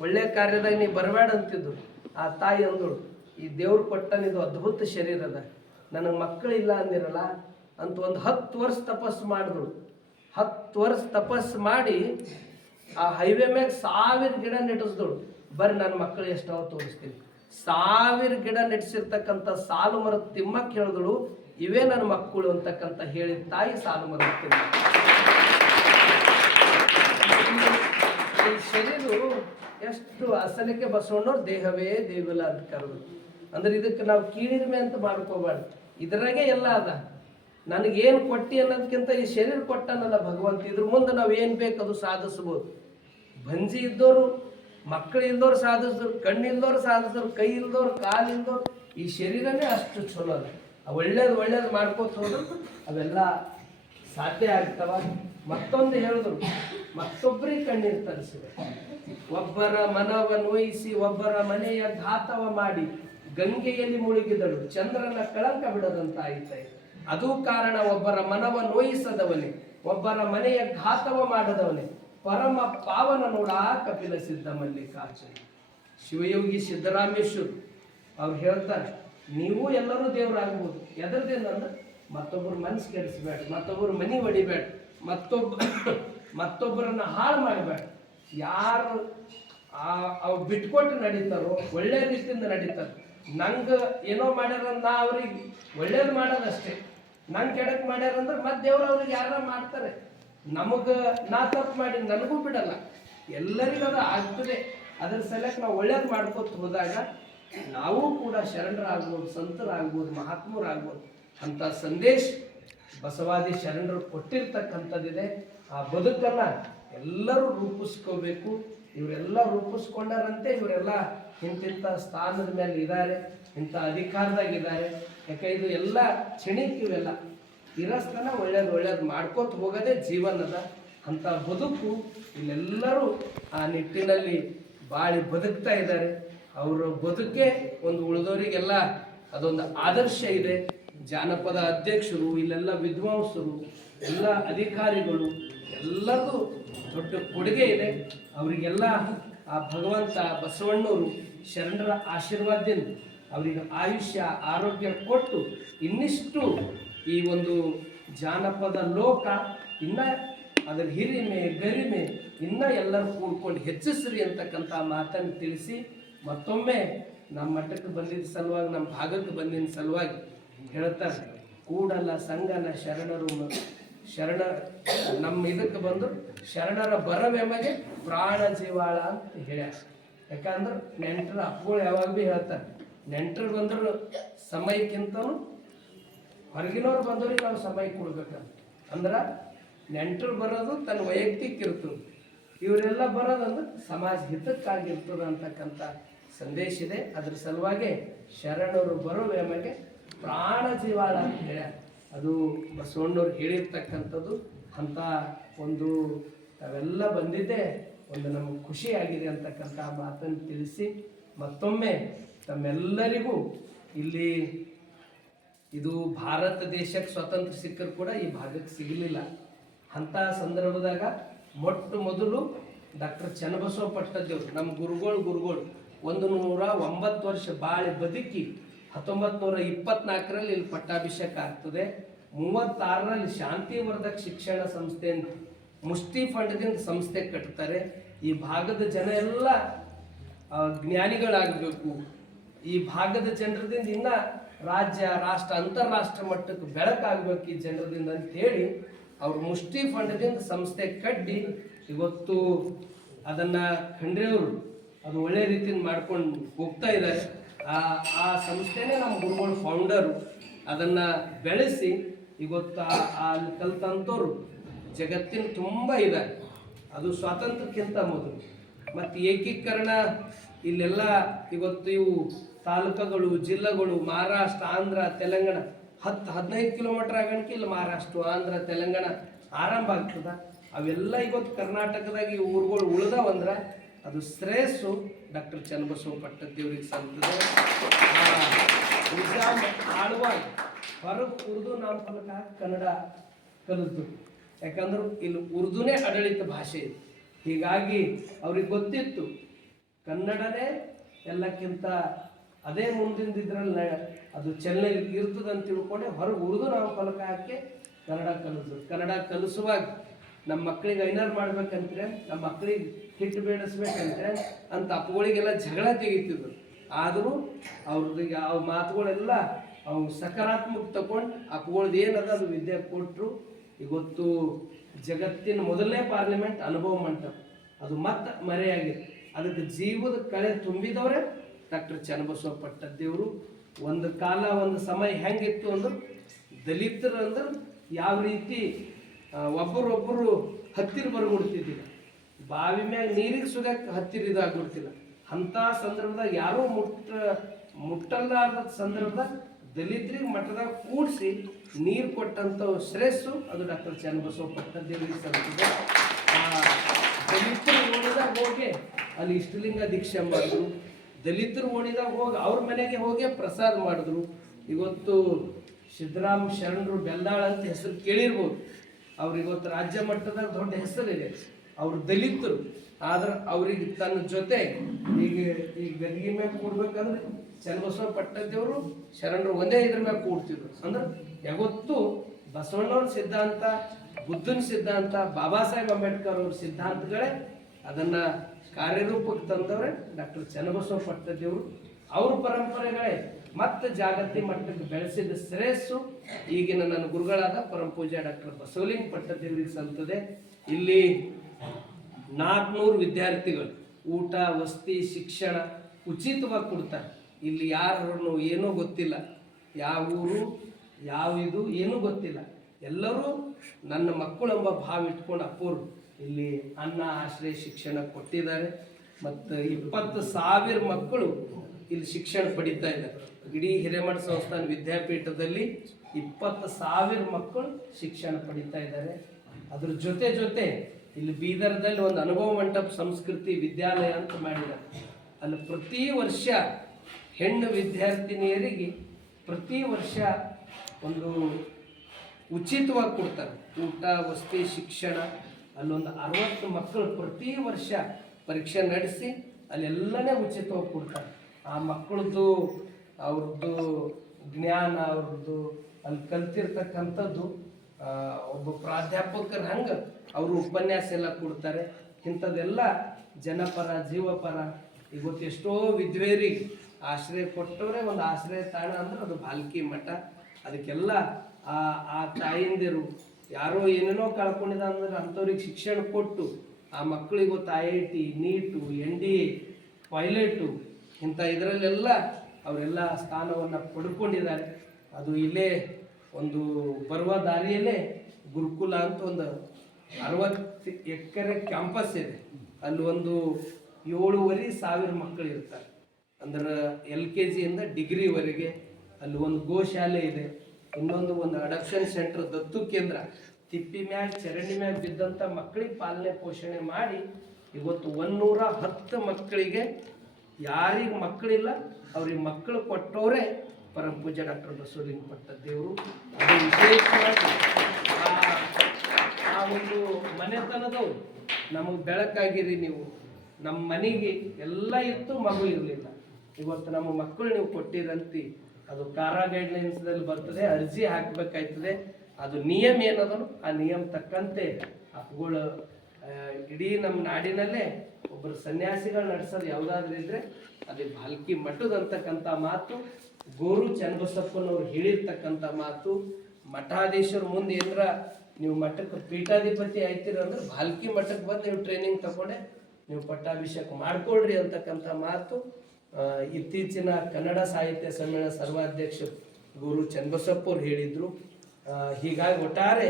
ಒಳ್ಳೆ ಕಾರ್ಯದಾಗ ನೀ ಬರಬೇಡ ಅಂತಿದ್ರು. ಆ ತಾಯಿ ಅಂದಳು, ಈ ದೇವ್ರು ಕೊಟ್ಟನಿದು ಅದ್ಭುತ ಶರೀರ ಅದ, ನನಗೆ ಮಕ್ಕಳಿಲ್ಲ ಅಂದಿರಲ್ಲ ಅಂತ ಒಂದು 10 ವರ್ಷ ತಪಸ್ಸು ಮಾಡಿದ್ರು. 10 ವರ್ಷ ತಪಸ್ಸು ಮಾಡಿ ಆ ಹೈವೇ ಮ್ಯಾಗ 1000 ಗಿಡ ನೆಟ್ಟಿಸಿದಳು. ಬರ್ರಿ ನನ್ನ ಮಕ್ಕಳು ಎಷ್ಟವ ತೋರಿಸ್ತೀನಿ. 1000 ಗಿಡ ನೆಟ್ಟಿಸಿರ್ತಕ್ಕಂಥ ಸಾಲು ಮರದ ತಿಮ್ಮಕ್ಕೆ ಹೇಳಿದಳು, ಇವೇ ನನ್ನ ಮಕ್ಕಳು ಅಂತಕ್ಕಂಥ ಹೇಳಿದ ತಾಯಿ ಸಾಲು ಮರದ ತಿಮ್ಮ. ಈ ಶರೀರ ಎಷ್ಟು ಅಸಲಿಕೆ ಬಸವಣ್ಣವ್ರು ದೇಹವೇ ದೇಗುಲ ಅಂತ ಕರೆದು. ಅಂದ್ರೆ ಇದಕ್ಕೆ ನಾವು ಕೀಳಿರಿಮೆ ಅಂತ ಮಾಡ್ಕೋಬಾರ್ದು. ಇದರಾಗೆ ಎಲ್ಲ ಅದ. ನನಗೇನು ಕೊಟ್ಟಿ ಅನ್ನೋದಕ್ಕಿಂತ ಈ ಶರೀರ ಕೊಟ್ಟನಲ್ಲ ಭಗವಂತ, ಇದ್ರ ಮುಂದೆ ನಾವು ಏನು ಬೇಕು ಅದು ಸಾಧಿಸ್ಬೋದು. ಬಂಜಿ ಇದ್ದವರು, ಮಕ್ಕಳು ಇಲ್ದವ್ರು ಸಾಧಿಸಿದ್ರು, ಕಣ್ಣಿಲ್ದವ್ರು ಸಾಧಿಸಿದ್ರು, ಕೈ ಇಲ್ದವ್ರು, ಕಾಲು ಇಲ್ದವ್ರು, ಈ ಶರೀರನೇ ಅಷ್ಟು ಚಲೋ ಅದ. ಒಳ್ಳೇದು ಮಾಡ್ಕೋತ ಹೋದ್ರು ಅವೆಲ್ಲ ಸಾಧ್ಯ ಆಗ್ತಾವ. ಮತ್ತೊಂದು ಹೇಳಿದ್ರು, ಮತ್ತೊಬ್ಬರಿಗೆ ಕಣ್ಣೀರು ತರಿಸಿದೆ. ಒಬ್ಬರ ಮನವನ್ವಯಿಸಿ ಒಬ್ಬರ ಮನೆಯ ಘಾತವ ಮಾಡಿ ಗಂಗೆಯಲ್ಲಿ ಮುಳುಗಿದಳು, ಚಂದ್ರನ ಕಳಂಕ ಬಿಡದಂತ ಆಯ್ತು. ಅದು ಕಾರಣ ಒಬ್ಬರ ಮನವನ್ವಯಿಸದವನೇ, ಒಬ್ಬರ ಮನೆಯ ಘಾತವ ಮಾಡದವನೇ, ಪರಮ ಪಾವನ ನೋಡ ಕಪಿಲ ಸಿದ್ಧ ಮಲ್ಲಿಕಾರ್ಜುನ. ಶಿವಯೋಗಿ ಸಿದ್ದರಾಮೇಶ್ವರ್ ಅವ್ರು ಹೇಳ್ತಾರೆ, ನೀವು ಎಲ್ಲರೂ ದೇವರಾಗ್ಬೋದು. ಎದರದಿಂದ ಅಂದ್ರೆ ಮತ್ತೊಬ್ಬರು ಮನಸ್ಸು ಕೆಡಿಸ್ಬೇಡ, ಮತ್ತೊಬ್ಬರು ಮನೆ ಹೊಡಿಬೇಡ, ಮತ್ತೊಬ್ಬರನ್ನ ಹಾಳು ಮಾಡಬೇಡ. ಯಾರು ಅವು ಬಿಟ್ಕೊಟ್ಟು ನಡೀತಾರೋ ಒಳ್ಳೆ ರೀತಿಯಿಂದ ನಡೀತಾರೆ. ನಂಗೆ ಏನೋ ಮಾಡ್ಯಾರ ನಾ ಅವ್ರಿಗೆ ಒಳ್ಳೇದು ಮಾಡೋದಷ್ಟೇ, ನಂಗೆ ಕೆಡಕ್ ಮಾಡ್ಯಾರಂದ್ರೆ ಮತ್ತೆ ದೇವ್ರು ಅವ್ರಿಗೆ ಯಾರ ಮಾಡ್ತಾರೆ. ನಮಗೆ ನಾ ತಪ್ಪು ಮಾಡಿ ನನಗೂ ಬಿಡಲ್ಲ, ಎಲ್ಲರಿಗೂ ಅದು ಆಗ್ತದೆ. ಅದ್ರ ಸಲಕ್ಕೆ ನಾವು ಒಳ್ಳೇದು ಮಾಡ್ಕೊತ ಹೋದಾಗ ನಾವು ಕೂಡ ಶರಣರಾಗ್ಬೋದು, ಸಂತರಾಗ್ಬೋದು, ಮಹಾತ್ಮರಾಗ್ಬೋದು ಅಂತ ಸಂದೇಶ ಬಸವಾದಿ ಶರಣರು ಕೊಟ್ಟಿರ್ತಕ್ಕಂಥದ್ದಿದೆ. ಆ ಬದುಕನ್ನು ಎಲ್ಲರೂ ರೂಪಿಸ್ಕೋಬೇಕು. ಇವರೆಲ್ಲ ರೂಪಿಸ್ಕೊಂಡಾರಂತೆ ಇವರೆಲ್ಲ ಇಂತಿಂಥ ಸ್ಥಾನದ ಮೇಲೆ ಇದ್ದಾರೆ, ಇಂಥ ಅಧಿಕಾರದಾಗಿದ್ದಾರೆ. ಯಾಕೆ ಇದು ಎಲ್ಲ ಕ್ಷಣಿಕ, ಇವೆಲ್ಲ ಇರಸ್ತನ ಒಳ್ಳೇದು ಮಾಡ್ಕೋತ ಹೋಗೋದೇ ಜೀವನದ ಅಂಥ ಬದುಕು. ಇಲ್ಲೆಲ್ಲರೂ ಆ ನಿಟ್ಟಿನಲ್ಲಿ ಬಾಳಿ ಬದುಕ್ತಾ ಇದ್ದಾರೆ. ಅವರ ಬದುಕೆ ಒಂದು ಉಳಿದವರಿಗೆಲ್ಲ ಅದೊಂದು ಆದರ್ಶ ಇದೆ. ಜಾನಪದ ಅಧ್ಯಕ್ಷರು, ಇಲ್ಲೆಲ್ಲ ವಿದ್ವಾಂಸರು, ಎಲ್ಲ ಅಧಿಕಾರಿಗಳು, ಎಲ್ಲರಿಗೂ ದೊಡ್ಡ ಕೊಡುಗೆ ಇದೆ. ಅವರಿಗೆಲ್ಲ ಆ ಭಗವಂತ ಬಸವಣ್ಣವರು ಶರಣರ ಆಶೀರ್ವಾದದಿಂದ ಅವರಿಗೆ ಆಯುಷ್ಯ ಆರೋಗ್ಯ ಕೊಟ್ಟು ಇನ್ನಿಷ್ಟು ಈ ಒಂದು ಜಾನಪದ ಲೋಕ ಇನ್ನ ಅದರ ಹಿರಿಮೆ ಗರಿಮೆ ಇನ್ನ ಎಲ್ಲರೂ ಕೂಡ್ಕೊಂಡು ಹೆಚ್ಚಿಸ್ರಿ ಅಂತಕ್ಕಂಥ ಮಾತನ್ನು ತಿಳಿಸಿ ಮತ್ತೊಮ್ಮೆ ನಮ್ಮ ಮಠಕ್ಕೆ ಬಂದಿದ್ದ ಸಲುವಾಗಿ, ನಮ್ಮ ಭಾಗಕ್ಕೆ ಬಂದಿದ್ದ ಸಲುವಾಗಿ ಹೇಳ್ತಾರೆ, ಕೂಡಲ ಸಂಗನ ಶರಣರು ಶರಣ ನಮ್ಮ ಇದಕ್ಕೆ ಬಂದು ಶರಣರ ಬರವೆಮಗೆ ಪ್ರಾಣ ಜೀವಾಳ ಅಂತ ಹೇಳ್ಯಾರ. ಯಾಕಂದ್ರೆ ನೆಂಟರು ಅಪ್ಪಗಳು ಯಾವಾಗ ಭೀ ಹೇಳ್ತಾರೆ, ನೆಂಟರು ಬಂದ್ರು ಸಮಯಕ್ಕಿಂತನೂ ಹೊರಗಿನವ್ರು ಬಂದವ್ರಿಗೆ ನಾವು ಸಮಯ ಕೊಡ್ಬೇಕಂತ. ಅಂದ್ರೆ ನೆಂಟರು ಬರೋದು ತನ್ನ ವೈಯಕ್ತಿಕ ಇರ್ತದೆ, ಇವರೆಲ್ಲ ಬರೋದಂದ್ರೆ ಸಮಾಜ ಹಿತಕ್ಕಾಗಿರ್ತದೆ ಅಂತಕ್ಕಂಥ ಸಂದೇಶ ಇದೆ. ಅದ್ರ ಸಲುವಾಗಿ ಶರಣರು ಬರೋ ನಮಗೆ ಪ್ರಾಣ ಜೀವಾಳ ಅಂತ ಹೇಳ ಅದು ಬಸವಣ್ಣವ್ರು ಹೇಳಿರ್ತಕ್ಕಂಥದ್ದು. ಅಂಥ ಒಂದು ತಾವೆಲ್ಲ ಬಂದಿದ್ದೆ ಒಂದು ನಮಗೆ ಖುಷಿಯಾಗಿದೆ ಅಂತಕ್ಕಂಥ ಮಾತನ್ನು ತಿಳಿಸಿ ಮತ್ತೊಮ್ಮೆ ತಮ್ಮೆಲ್ಲರಿಗೂ ಇಲ್ಲಿ ಇದು ಭಾರತ ದೇಶಕ್ಕೆ ಸ್ವಾತಂತ್ರ್ಯ ಸಿಕ್ಕರು ಕೂಡ ಈ ಭಾಗಕ್ಕೆ ಸಿಗಲಿಲ್ಲ. ಅಂಥ ಸಂದರ್ಭದಾಗ ಮೊಟ್ಟ ಮೊದಲು ಡಾಕ್ಟರ್ ಚನ್ನಬಸವ ಪಟ್ಟದೇವ್ರು ನಮ್ಮ ಗುರುಗಳು 109 ವರ್ಷ ಬಾಳಿ ಬದುಕಿ 1924ರಲ್ಲಿ ಇಲ್ಲಿ ಪಟ್ಟಾಭಿಷೇಕ ಆಗ್ತದೆ. 36ರಲ್ಲಿ ಶಾಂತಿವರ್ಧಕ ಶಿಕ್ಷಣ ಸಂಸ್ಥೆ ಅಂತ ಮುಷ್ಟಿ ಫಂಡ್ದಿಂದ ಸಂಸ್ಥೆ ಕಟ್ತಾರೆ. ಈ ಭಾಗದ ಜನ ಎಲ್ಲ ಜ್ಞಾನಿಗಳಾಗಬೇಕು, ಈ ಭಾಗದ ಜನರದಿಂದ ಇನ್ನ ರಾಜ್ಯ ರಾಷ್ಟ್ರ ಅಂತಾರಾಷ್ಟ್ರ ಮಟ್ಟಕ್ಕೆ ಬೆಳಕಾಗಬೇಕು ಈ ಜನರದಿಂದ ಅಂತ ಹೇಳಿ ಅವ್ರು ಮುಷ್ಟಿ ಫಂಡ್ದಿಂದ ಸಂಸ್ಥೆ ಕಟ್ಟಿ ಇವತ್ತು ಅದನ್ನ ಖಂಡ್ರೆಯವರು ಅದು ಒಳ್ಳೆ ರೀತಿಯಿಂದ ಮಾಡ್ಕೊಂಡು ಹೋಗ್ತಾ ಇದ್ದಾರೆ. ಆ ಸಂಸ್ಥೆನೇ ನಮ್ಮ ಗುರುಗಳು ಫೌಂಡರು. ಅದನ್ನ ಬೆಳೆಸಿ ಇವತ್ತು ಅಲ್ಲಿ ಕಲ್ತಂಥವ್ರು ಜಗತ್ತಿನ ತುಂಬ ಇದ್ದಾರೆ. ಅದು ಸ್ವಾತಂತ್ರ್ಯಕ್ಕಿಂತ ಮೊದಲು ಮತ್ತು ಏಕೀಕರಣ ಇಲ್ಲೆಲ್ಲ ಇವತ್ತು ಇವು ತಾಲೂಕುಗಳು ಜಿಲ್ಲೆಗಳು ಮಹಾರಾಷ್ಟ್ರ ಆಂಧ್ರ ತೆಲಂಗಾಣ 10-15 ಕಿಲೋಮೀಟರ್ ಆಗಣಿಕೆ ಇಲ್ಲಿ ಮಹಾರಾಷ್ಟ್ರ ಆಂಧ್ರ ತೆಲಂಗಾಣ ಆರಂಭ ಆಗ್ತದೆ. ಅವೆಲ್ಲ ಇವತ್ತು ಕರ್ನಾಟಕದಾಗ ಈ ಊರುಗಳು ಉಳಿದವಂದ್ರೆ ಅದು ಶ್ರೇಯಸ್ಸು ಡಾಕ್ಟರ್ ಚನ್ನಬಸವ ಪಟ್ಟದೇವ್ರಿಗೆ ಸಲ್ತದೆ. ನಿಜಾಮ್ ಆಳುವಾಗ ಹೊರಗೆ ಉರ್ದು ನಾಮಫಲಕ ಕನ್ನಡ ಕಲಿತು, ಯಾಕಂದ್ರೆ ಇಲ್ಲಿ ಉರ್ದುನೇ ಆಡಳಿತ ಭಾಷೆ ಇದೆ. ಹೀಗಾಗಿ ಅವ್ರಿಗೆ ಗೊತ್ತಿತ್ತು ಕನ್ನಡನೇ ಎಲ್ಲಕ್ಕಿಂತ ಅದೇ ಮುಂದಿದ್ರಲ್ಲಿ ಅದು ಚಲನೆ ಇರ್ತದೆ ಅಂತ ತಿಳ್ಕೊಂಡೆ ಹೊರಗೆ ಉರ್ದು ನಾಮಫಲಕ ಹಾಕಿ ಕನ್ನಡ ಕಲಿಸುವಾಗ ನಮ್ಮ ಮಕ್ಕಳಿಗೆ ಐನಾರು ಮಾಡ್ಬೇಕಂದ್ರೆ, ನಮ್ಮ ಮಕ್ಕಳಿಗೆ ಹಿಟ್ಟು ಬೇಡಿಸ್ಬೇಕಂದ್ರೆ ಅಂತ ಅಪ್ಪಗಳಿಗೆಲ್ಲ ಜಗಳ ತೆಗಿತಿದ್ರು. ಆದರೂ ಅವ್ರದ್ದು ಯಾವ ಮಾತುಗಳೆಲ್ಲ ಅವು ಸಕಾರಾತ್ಮಕ ತಗೊಂಡು ಅಪ್ಪಗಳ್ದು ಏನದ ಅದು ವಿದ್ಯೆ ಕೊಟ್ಟರು. ಇವತ್ತು ಜಗತ್ತಿನ ಮೊದಲನೇ ಪಾರ್ಲಿಮೆಂಟ್ ಅನುಭವ ಮಂಟಪ ಅದು ಮತ್ತೆ ಮರೆಯಾಗಿದೆ. ಅದಕ್ಕೆ ಜೀವದ ಕಳೆ ತುಂಬಿದವರೇ ಡಾಕ್ಟರ್ ಚನ್ನಬಸವ ಪಟ್ಟದೇವರು. ಒಂದು ಕಾಲ ಒಂದು ಸಮಯ ಹೆಂಗಿತ್ತು ಅಂದ್ರೆ ದಲಿತರು ಅಂದ್ರೆ ಯಾವ ರೀತಿ ಒಬ್ಬರೊಬ್ಬರು ಹತ್ತಿರ ಬರ್ಬಿಡ್ತಿದ್ದಿಲ್ಲ, ಬಾವಿ ಮ್ಯಾಗ ನೀರಿಗೆ ಸುಗಕ್ಕೆ ಹತ್ತಿರ ಇದಾಗ್ಬಿಡ್ತಿಲ್ಲ. ಅಂಥ ಸಂದರ್ಭದಾಗ ಯಾರೂ ಮುಟ್ಟಲ್ಲಾದ ಸಂದರ್ಭದಾಗ ದಲಿತರಿಗೆ ಮಠದಾಗ ಕೂಡಿಸಿ ನೀರು ಕೊಟ್ಟಂಥ ಶ್ರೇಯಸ್ಸು ಅದು ಡಾಕ್ಟರ್ ಚನ್ನಬಸವ ಪಟ್ಟದೇವರಿಗೆ ಸಲ್ತಿದೆ. ದಲಿತರು ಓಣಿದಾಗ ಹೋಗಿ ಅಲ್ಲಿ ಇಷ್ಟಲಿಂಗ ದೀಕ್ಷೆ ಮಾಡಿದ್ರು, ದಲಿತರು ಓಣಿದಾಗ ಹೋಗಿ ಅವ್ರ ಮನೆಗೆ ಹೋಗಿ ಪ್ರಸಾದ ಮಾಡಿದ್ರು. ಇವತ್ತು ಸಿದ್ದರಾಮ ಶರಣರು ಬೆಲ್ದಾಳ ಅಂತ ಹೆಸರು ಕೇಳಿರ್ಬೋದು. ಅವ್ರಿವತ್ತು ರಾಜ್ಯ ಮಟ್ಟದಾಗ ದೊಡ್ಡ ಹೆಸರಿದೆ. ಅವ್ರು ದಲಿತರು ಆದ್ರೆ ಅವ್ರಿಗೆ ತನ್ನ ಜೊತೆ ಈಗ ಈ ಗದಿಗೆ ಮ್ಯಾಗ ಕೂಡ್ಬೇಕಂದ್ರೆ ಚನ್ನಬಸವ ಪಟ್ಟದೇವರು ಶರಣರು ಒಂದೇ ಇದ್ರ ಮ್ಯಾಗ ಕೂಡ್ತಿದ್ರು. ಅಂದ್ರೆ ಯಾವತ್ತು ಬಸವಣ್ಣವ್ರ ಸಿದ್ಧಾಂತ, ಬುದ್ಧನ ಸಿದ್ಧಾಂತ, ಬಾಬಾ ಸಾಹೇಬ್ ಅಂಬೇಡ್ಕರ್ ಅವ್ರ ಸಿದ್ಧಾಂತಗಳೇ ಅದನ್ನ ಕಾರ್ಯರೂಪಕ್ಕೆ ತಂದವ್ರೆ ಡಾಕ್ಟರ್ ಚನ್ನಬಸವ ಪಟ್ಟದೇವರು. ಅವ್ರ ಪರಂಪರೆಗಳೇ ಮತ್ತೆ ಜಾಗತಿಕ ಮಟ್ಟಕ್ಕೆ ಬೆಳೆಸಿದ ಶ್ರೇಯಸ್ಸು ಈಗಿನ ನನ್ನ ಗುರುಗಳಾದ ಪರಮ ಪೂಜ್ಯ ಡಾಕ್ಟರ್ ಬಸವಲಿಂಗ ಪಟ್ಟದೇವರಿಗೆ ಸಲ್ತದೆ. ಇಲ್ಲಿ 400 ವಿದ್ಯಾರ್ಥಿಗಳು ಊಟ ವಸತಿ ಶಿಕ್ಷಣ ಉಚಿತವಾಗಿ ಕೊಡ್ತಾರೆ. ಇಲ್ಲಿ ಯಾರನ್ನು ಏನೂ ಗೊತ್ತಿಲ್ಲ, ಯಾವ ಊರು ಯಾವ ಇದು ಏನೂ ಗೊತ್ತಿಲ್ಲ. ಎಲ್ಲರೂ ನನ್ನ ಮಕ್ಕಳು ಎಂಬ ಭಾವ ಇಟ್ಕೊಂಡು ಅಪ್ಪರು ಇಲ್ಲಿ ಅನ್ನ ಆಶ್ರಯ ಶಿಕ್ಷಣ ಕೊಟ್ಟಿದ್ದಾರೆ. ಮತ್ತು 20,000 ಮಕ್ಕಳು ಇಲ್ಲಿ ಶಿಕ್ಷಣ ಪಡಿತಾ ಇದ್ದಾರೆ. ಇಡೀ ಹಿರೇಮಠ ಸಂಸ್ಥಾನ ವಿದ್ಯಾಪೀಠದಲ್ಲಿ 20,000 ಮಕ್ಕಳು ಶಿಕ್ಷಣ ಪಡಿತಾ ಇದ್ದಾರೆ. ಅದ್ರ ಜೊತೆ ಇಲ್ಲಿ ಬೀದರ್ದಲ್ಲಿ ಒಂದು ಅನುಭವ ಮಂಟಪ ಸಂಸ್ಕೃತಿ ವಿದ್ಯಾಲಯ ಅಂತ ಮಾಡಿದ್ದಾರೆ. ಅಲ್ಲಿ ಪ್ರತಿ ವರ್ಷ ಹೆಣ್ಣು ವಿದ್ಯಾರ್ಥಿನಿಯರಿಗೆ ಪ್ರತಿ ವರ್ಷ ಒಂದು ಉಚಿತವಾಗಿ ಕೊಡ್ತಾರೆ ಊಟ ವಸತಿ ಶಿಕ್ಷಣ. ಅಲ್ಲೊಂದು 60 ಮಕ್ಕಳು ಪ್ರತಿ ವರ್ಷ ಪರೀಕ್ಷೆ ನಡೆಸಿ ಅಲ್ಲೆಲ್ಲನೇ ಉಚಿತವಾಗಿ ಕೊಡ್ತಾರೆ. ಆ ಮಕ್ಕಳದ್ದು ಅವ್ರದ್ದು ಜ್ಞಾನ ಅವ್ರದ್ದು ಅಲ್ಲಿ ಕಲ್ತಿರ್ತಕ್ಕಂಥದ್ದು ಒಬ್ಬ ಪ್ರಾಧ್ಯಾಪಕರ ಹಂಗೆ ಅವರು ಉಪನ್ಯಾಸ ಎಲ್ಲ ಕೊಡ್ತಾರೆ. ಇಂಥದ್ದೆಲ್ಲ ಜನಪರ ಜೀವಪರ. ಇವತ್ತು ಎಷ್ಟೋ ವಿದ್ವೇರಿಗೆ ಆಶ್ರಯ ಕೊಟ್ಟವ್ರೆ ಒಂದು ಆಶ್ರಯ ತಾಣ ಅಂದ್ರೆ ಅದು ಭಾಲ್ಕಿ ಮಠ. ಅದಕ್ಕೆಲ್ಲ ಆ ತಾಯಿಂದಿರು ಯಾರೋ ಏನೇನೋ ಕಳ್ಕೊಂಡಿದ ಅಂದ್ರೆ ಅಂಥವ್ರಿಗೆ ಶಿಕ್ಷಣ ಕೊಟ್ಟು ಆ ಮಕ್ಕಳಿಗೆ ಗೊತ್ತು IIT, ನೀಟು, NDA, ಪೈಲಟು ಇಂಥ ಇದರಲ್ಲೆಲ್ಲ ಅವರೆಲ್ಲ ಸ್ಥಾನವನ್ನು ಪಡ್ಕೊಂಡಿದ್ದಾರೆ. ಅದು ಇಲ್ಲೇ ಒಂದು ಬರುವ ದಾರಿಯಲ್ಲೇ ಗುರುಕುಲ ಅಂತ ಒಂದು 60 ಎಕರೆ ಕ್ಯಾಂಪಸ್ ಇದೆ. ಅಲ್ಲಿ ಒಂದು 7,500 ಮಕ್ಕಳು ಇರ್ತಾರೆ. ಅಂದ್ರೆ LKG ಇಂದ ಡಿಗ್ರಿವರೆಗೆ ಅಲ್ಲಿ ಒಂದು ಗೋಶಾಲೆ ಇದೆ. ಇನ್ನೊಂದು ಅಡಕ್ಷನ್ ಸೆಂಟರ್, ದತ್ತು ಕೇಂದ್ರ. ತಿಪ್ಪಿ ಮ್ಯಾಗ ಚರಂಡಿ ಮ್ಯಾಗ ಬಿದ್ದಂಥ ಮಕ್ಕಳಿಗೆ ಪಾಲನೆ ಪೋಷಣೆ ಮಾಡಿ ಇವತ್ತು 110 ಮಕ್ಕಳಿಗೆ, ಯಾರಿಗೆ ಮಕ್ಕಳಿಲ್ಲ ಅವ್ರಿಗೆ ಮಕ್ಕಳು ಕೊಟ್ಟವರೇ ಪರಮ ಪೂಜ್ಯ ಡಾಕ್ಟರ್ ಬಸವಲಿಂಗ ಪಟ್ಟದೇವರು. ಅದು ವಿಶೇಷವಾಗಿ ಆ ಒಂದು ಮನೆತನದವರು ನಮಗೆ ಬೆಳಕಾಗಿರಿ. ನೀವು ನಮ್ಮ ಮನೆಗೆ ಎಲ್ಲ ಇತ್ತು, ಮಗು ಇರಲಿಲ್ಲ. ಇವತ್ತು ನಮ್ಮ ಮಕ್ಕಳು ನೀವು ಕೊಟ್ಟಿರಂತಿ ಅದು ಕಾರಾ ಗೈಡ್ಲೈನ್ಸ್ದಲ್ಲಿ ಬರ್ತದೆ, ಅರ್ಜಿ ಹಾಕಬೇಕಾಯ್ತದೆ. ಅದು ನಿಯಮ ಏನದನು ಆ ನಿಯಮ ತಕ್ಕಂತೆ ಹಕ್ಕುಗಳು ಇಡೀ ನಮ್ಮ ನಾಡಿನಲ್ಲೇ ಒಬ್ಬರು ಸನ್ಯಾಸಿಗಳು ನಡೆಸೋದು ಯಾವುದಾದ್ರೂ ಇದ್ರೆ ಅದೇ ಭಾಲ್ಕಿ ಮಠದ ಅಂತಕ್ಕಂಥ ಮಾತು, ಗೋರು ಚನ್ನಬಸಪ್ಪನವ್ರು ಹೇಳಿರ್ತಕ್ಕಂಥ ಮಾತು. ಮಠಾಧೀಶರ ಮುಂದೆ ಏನರ ನೀವು ಮಠಕ್ಕೆ ಪೀಠಾಧಿಪತಿ ಆಯ್ತೀರ ಅಂದ್ರೆ ಭಾಲ್ಕಿ ಮಠಕ್ಕೆ ಬಂದು ನೀವು ಟ್ರೈನಿಂಗ್ ತಗೊಂಡೆ ನೀವು ಪಟ್ಟಾಭಿಷೇಕ ಮಾಡ್ಕೊಳ್ರಿ ಅಂತಕ್ಕಂಥ ಮಾತು ಇತ್ತೀಚಿನ ಕನ್ನಡ ಸಾಹಿತ್ಯ ಸಮ್ಮೇಳನ ಸರ್ವಾಧ್ಯಕ್ಷರು ಗುರು ಚನ್ನಬಸಪ್ಪ ಅವ್ರು ಹೇಳಿದ್ರು. ಹೀಗಾಗಿ ಒಟ್ಟಾರೆ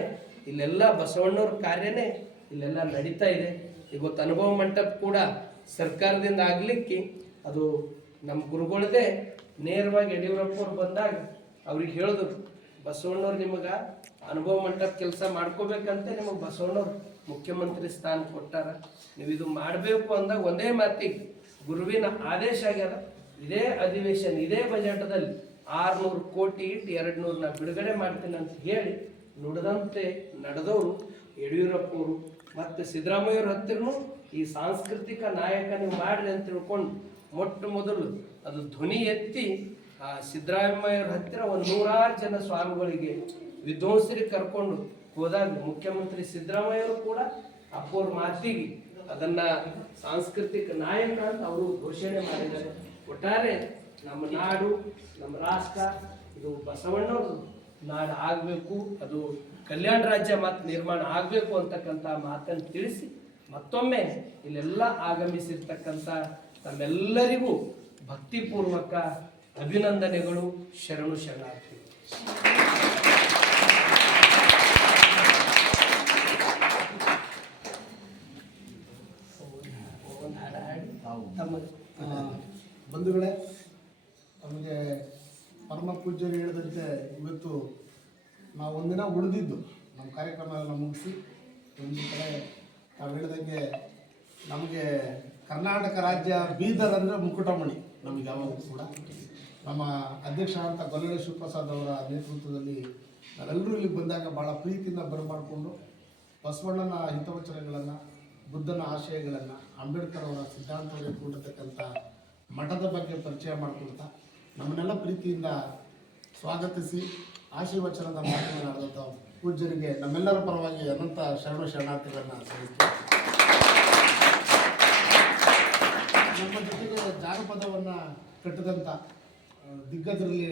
ಇಲ್ಲೆಲ್ಲ ಬಸವಣ್ಣವ್ರ ಕಾರ್ಯನೇ ಇಲ್ಲೆಲ್ಲ ನಡೀತಾ ಇದೆ. ಇವತ್ತು ಅನುಭವ ಮಂಟಪ ಕೂಡ ಸರ್ಕಾರದಿಂದ ಆಗ್ಲಿಕ್ಕೆ ಅದು ನಮ್ಮ ಗುರುಗಳದೇ ನೇರವಾಗಿ ಯಡಿಯೂರಪ್ಪ ಅವ್ರು ಬಂದಾಗ ಅವ್ರಿಗೆ ಹೇಳಿದ್ರು, ಬಸವಣ್ಣವ್ರು ನಿಮಗೆ ಅನುಭವ ಮಂಟಪ ಕೆಲಸ ಮಾಡ್ಕೋಬೇಕಂತ ನಿಮಗೆ ಬಸವಣ್ಣವ್ರು ಮುಖ್ಯಮಂತ್ರಿ ಸ್ಥಾನ ಕೊಟ್ಟಾರ, ನೀವು ಇದು ಮಾಡಬೇಕು ಅಂದಾಗ ಒಂದೇ ಮಾತಿಗೆ ಗುರುವಿನ ಆದೇಶ ಆಗ್ಯದ. ಇದೇ ಅಧಿವೇಶನ ಇದೇ ಬಜೆಟ್ದಲ್ಲಿ 600 ಕೋಟಿ ಇಟ್ಟು 200 ನಾ ಬಿಡುಗಡೆ ಮಾಡ್ತೀನಿ ಅಂತ ಹೇಳಿ ನುಡಿದಂತೆ ನಡೆದವರು ಯಡಿಯೂರಪ್ಪವರು. ಮತ್ತು ಸಿದ್ದರಾಮಯ್ಯವ್ರ ಹತ್ತಿರನು ಈ ಸಾಂಸ್ಕೃತಿಕ ನಾಯಕ ನೀವು ಮಾಡ್ರಿ ಅಂತ ತಿಳ್ಕೊಂಡು ಮೊಟ್ಟ ಮೊದಲು ಅದು ಧ್ವನಿ ಎತ್ತಿ ಆ ಸಿದ್ದರಾಮಯ್ಯವ್ರ ಹತ್ತಿರ 100 ಜನ ಸ್ವಾಮಿಗಳಿಗೆ ವಿದ್ವಾಂಸರಿಗೆ ಕರ್ಕೊಂಡು ಹೋದಾಗ ಮುಖ್ಯಮಂತ್ರಿ ಸಿದ್ದರಾಮಯ್ಯವರು ಕೂಡ ಅಪ್ಪವ್ರ ಮಾತಿಗೆ ಅದನ್ನ ಸಾಂಸ್ಕೃತಿಕ ನಾಯಕ ಅಂತ ಅವರು ಘೋಷಣೆ ಮಾಡಿದ್ದಾರೆ. ಒಟ್ಟಾರೆ ನಮ್ಮ ನಾಡು, ನಮ್ಮ ರಾಷ್ಟ್ರ ಇದು ಬಸವಣ್ಣವ್ರ ನಾಡು ಆಗಬೇಕು, ಅದು ಕಲ್ಯಾಣ ರಾಜ್ಯ ಮತ್ತು ನಿರ್ಮಾಣ ಆಗಬೇಕು ಅಂತಕ್ಕಂಥ ಮಾತನ್ನು ತಿಳಿಸಿ ಮತ್ತೊಮ್ಮೆ ಇಲ್ಲೆಲ್ಲ ಆಗಮಿಸಿರ್ತಕ್ಕಂಥ ತಮ್ಮೆಲ್ಲರಿಗೂ ಭಕ್ತಿಪೂರ್ವಕ ಅಭಿನಂದನೆಗಳು, ಶರಣು ಶರಣಾರ್ಥಿ. ಬಂಧುಗಳೇ, ನಮಗೆ ಪರಮ ಪೂಜ್ಯರು ಹೇಳಿದಂತೆ ಇವತ್ತು ನಾವು ಒಂದಿನ ಉಳಿದಿದ್ದು ನಮ್ಮ ಕಾರ್ಯಕ್ರಮ ಎಲ್ಲ ಮುಗಿಸಿ ಒಂದು ಕಡೆ ನಾವು ಹೇಳಿದಂಗೆ ನಮಗೆ ಕರ್ನಾಟಕ ರಾಜ್ಯ ಬೀದರ್ ಅಂದರೆ ಮುಕುಟಮಣಿ. ನಮಗೆ ಯಾವಾಗಲೂ ಕೂಡ ನಮ್ಮ ಅಧ್ಯಕ್ಷ ಅಂತ ಗೊಲ್ಲಳ್ಳಿ ಶಿವಪ್ರಸಾದ್ ಅವರ ನೇತೃತ್ವದಲ್ಲಿ ನಾವೆಲ್ಲರೂ ಇಲ್ಲಿಗೆ ಬಂದಾಗ ಭಾಳ ಪ್ರೀತಿಯಿಂದ ಬರಮಾಡಿಕೊಂಡು ಬಸವಣ್ಣನ ಹಿತವಚನಗಳನ್ನು, ಬುದ್ಧನ ಆಶಯಗಳನ್ನು, ಅಂಬೇಡ್ಕರ್ ಅವರ ಸಿದ್ಧಾಂತವನ್ನು ಕೂಡಿರ್ತಕ್ಕಂಥ ಮಠದ ಬಗ್ಗೆ ಪರಿಚಯ ಮಾಡಿಕೊಡ್ತಾ ನಮ್ಮನ್ನೆಲ್ಲ ಪ್ರೀತಿಯಿಂದ ಸ್ವಾಗತಿಸಿ ಆಶೀರ್ವಚನದ ಮಾತನಾಡಿದಂಥ ಪೂಜ್ಯರಿಗೆ ನಮ್ಮೆಲ್ಲರ ಪರವಾಗಿ ಅನಂತ ಶರಣು ಶರಣಾರ್ಥಿಗಳನ್ನು ಸಲ್ಲಿಸ್ತೀವಿ. ನಮ್ಮ ಜೊತೆಗೆ ಜಾನಪದವನ್ನು ಕಟ್ಟಿದಂಥ ದಿಗ್ಗಜರಲ್ಲಿ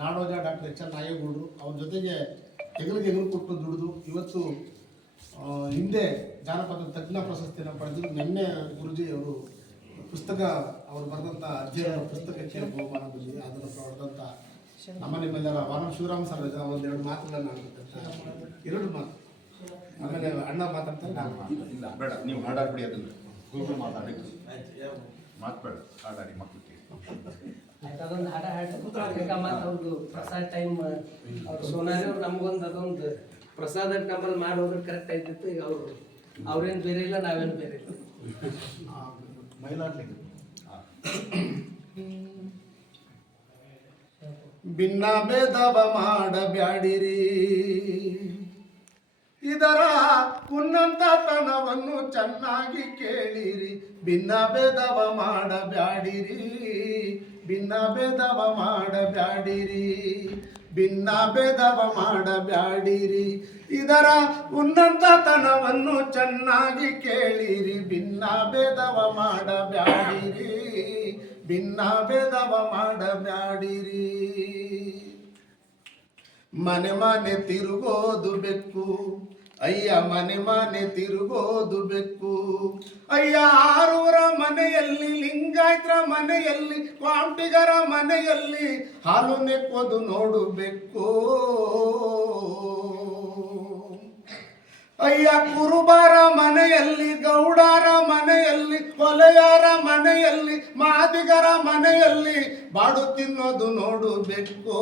ನಾಡೋಜ ಡಾಕ್ಟರ್ HL ನಾಯೇಗೌಡರು, ಅವ್ರ ಜೊತೆಗೆ ಹೆಗಲು ಕೊಟ್ಟು ದುಡಿದು ಇವತ್ತು ಹಿಂದೆ ಜಾನಪದ ತಜ್ಞ ಪ್ರಶಸ್ತಿಯನ್ನು ಪಡೆದು ನಿನ್ನೆ ಗುರುಜಿ ಅವರು ಪುಸ್ತಕ ಅವರು ಬರೆದಂಥ ಅಧ್ಯಯನ ಪುಸ್ತಕಕ್ಕೆ ಬಹುಮಾನ ಬಂದಿದೆ. ಅದನ್ನು ಪಡೆದಂಥ ನಮ್ಮ ನಿಮ್ಮೆಲ್ಲರ ವಾನರ ಶಿವರಾಮ್ ಸರ್ ಒಂದೆರಡು ಮಾತುಗಳನ್ನು ಆಡ್ಬೇಕಂತ, 2 ಮಾತು ಆಮೇಲೆ ಅಣ್ಣ ಮಾತಾಡ್ತಾರೆ. ಇಲ್ಲ ಬೇಡ, ನೀವು ಹಾಡಾಡ್ಬಿಡಿ, ಅದನ್ನು ಗುರುಗಳು ಮಾತಾಡಿ ಮಾತಾಡ ಹಾಡಾಡಿ ಮಕ್ಕಳಿಗೆ ಅದೊಂದು ಹಾಡ ಅವ್ರದ್ದು ಪ್ರಸಾದ್ ಟೈಮ್ ಅವ್ರು ಸೋನಾರಿ ಅವ್ರು ನಮಗೊಂದು ಅದೊಂದು ಪ್ರಸಾದ ನಮ್ಮಲ್ಲಿ ಮಾಡಿ ಹೋದ್ರೆ ಕರೆಕ್ಟ್ ಆಯ್ತಿತ್ತು. ಈಗ ಅವ್ರೇನು ಬೇರೆ ಇಲ್ಲ, ನಾವೇನು ಬೇರೆ ಇಲ್ಲ. ಮೈಲಾರ್ಲಿಂಗ ಭಿನ್ನ ಭೇದವ ಮಾಡಬ್ಯಾಡಿರಿ, ಇದರ ಉನ್ನತತನವನ್ನು ಚೆನ್ನಾಗಿ ಕೇಳಿರಿ. ಭಿನ್ನ ಭೇದವ ಮಾಡಬ್ಯಾಡಿರಿ, ಭಿನ್ನ ಭೇದವ ಮಾಡಬ್ಯಾಡಿರಿ, ಭಿನ್ನ ಭೇದವ ಮಾಡಬ್ಯಾಡಿರಿ, ಇದರ ಉನ್ನತತನವನ್ನು ಚೆನ್ನಾಗಿ ಕೇಳಿರಿ. ಭಿನ್ನ ಭೇದವ ಮಾಡಬ್ಯಾಡಿರಿ, ಭಿನ್ನ ಭೇದವ ಮಾಡಬ್ಯಾಡಿರಿ. ಮನೆ ಮನೆ ತಿರುಗೋದು ಬೆಕ್ಕು ಅಯ್ಯ ಮನೆ ಮನೆ ತಿರುಗೋದು ಬೆಕ್ಕು ಅಯ್ಯ ಆರೂರ ಮನೆಯಲ್ಲಿ ಲಿಂಗಾಯತರ ಮನೆಯಲ್ಲಿ ಕ್ವಾಂಟಿಗರ ಮನೆಯಲ್ಲಿ ಹಾಲು ನೆಕ್ಕೋದು ನೋಡಬೇಕು ಅಯ್ಯ ಕುರುಬಾರ ಮನೆಯಲ್ಲಿ ಗೌಡರ ಮನೆಯಲ್ಲಿ ಕೊಲೆಯಾರ ಮನೆಯಲ್ಲಿ ಮಾದಿಗರ ಮನೆಯಲ್ಲಿ ಬಾಡು ತಿನ್ನೋದು ನೋಡಬೇಕು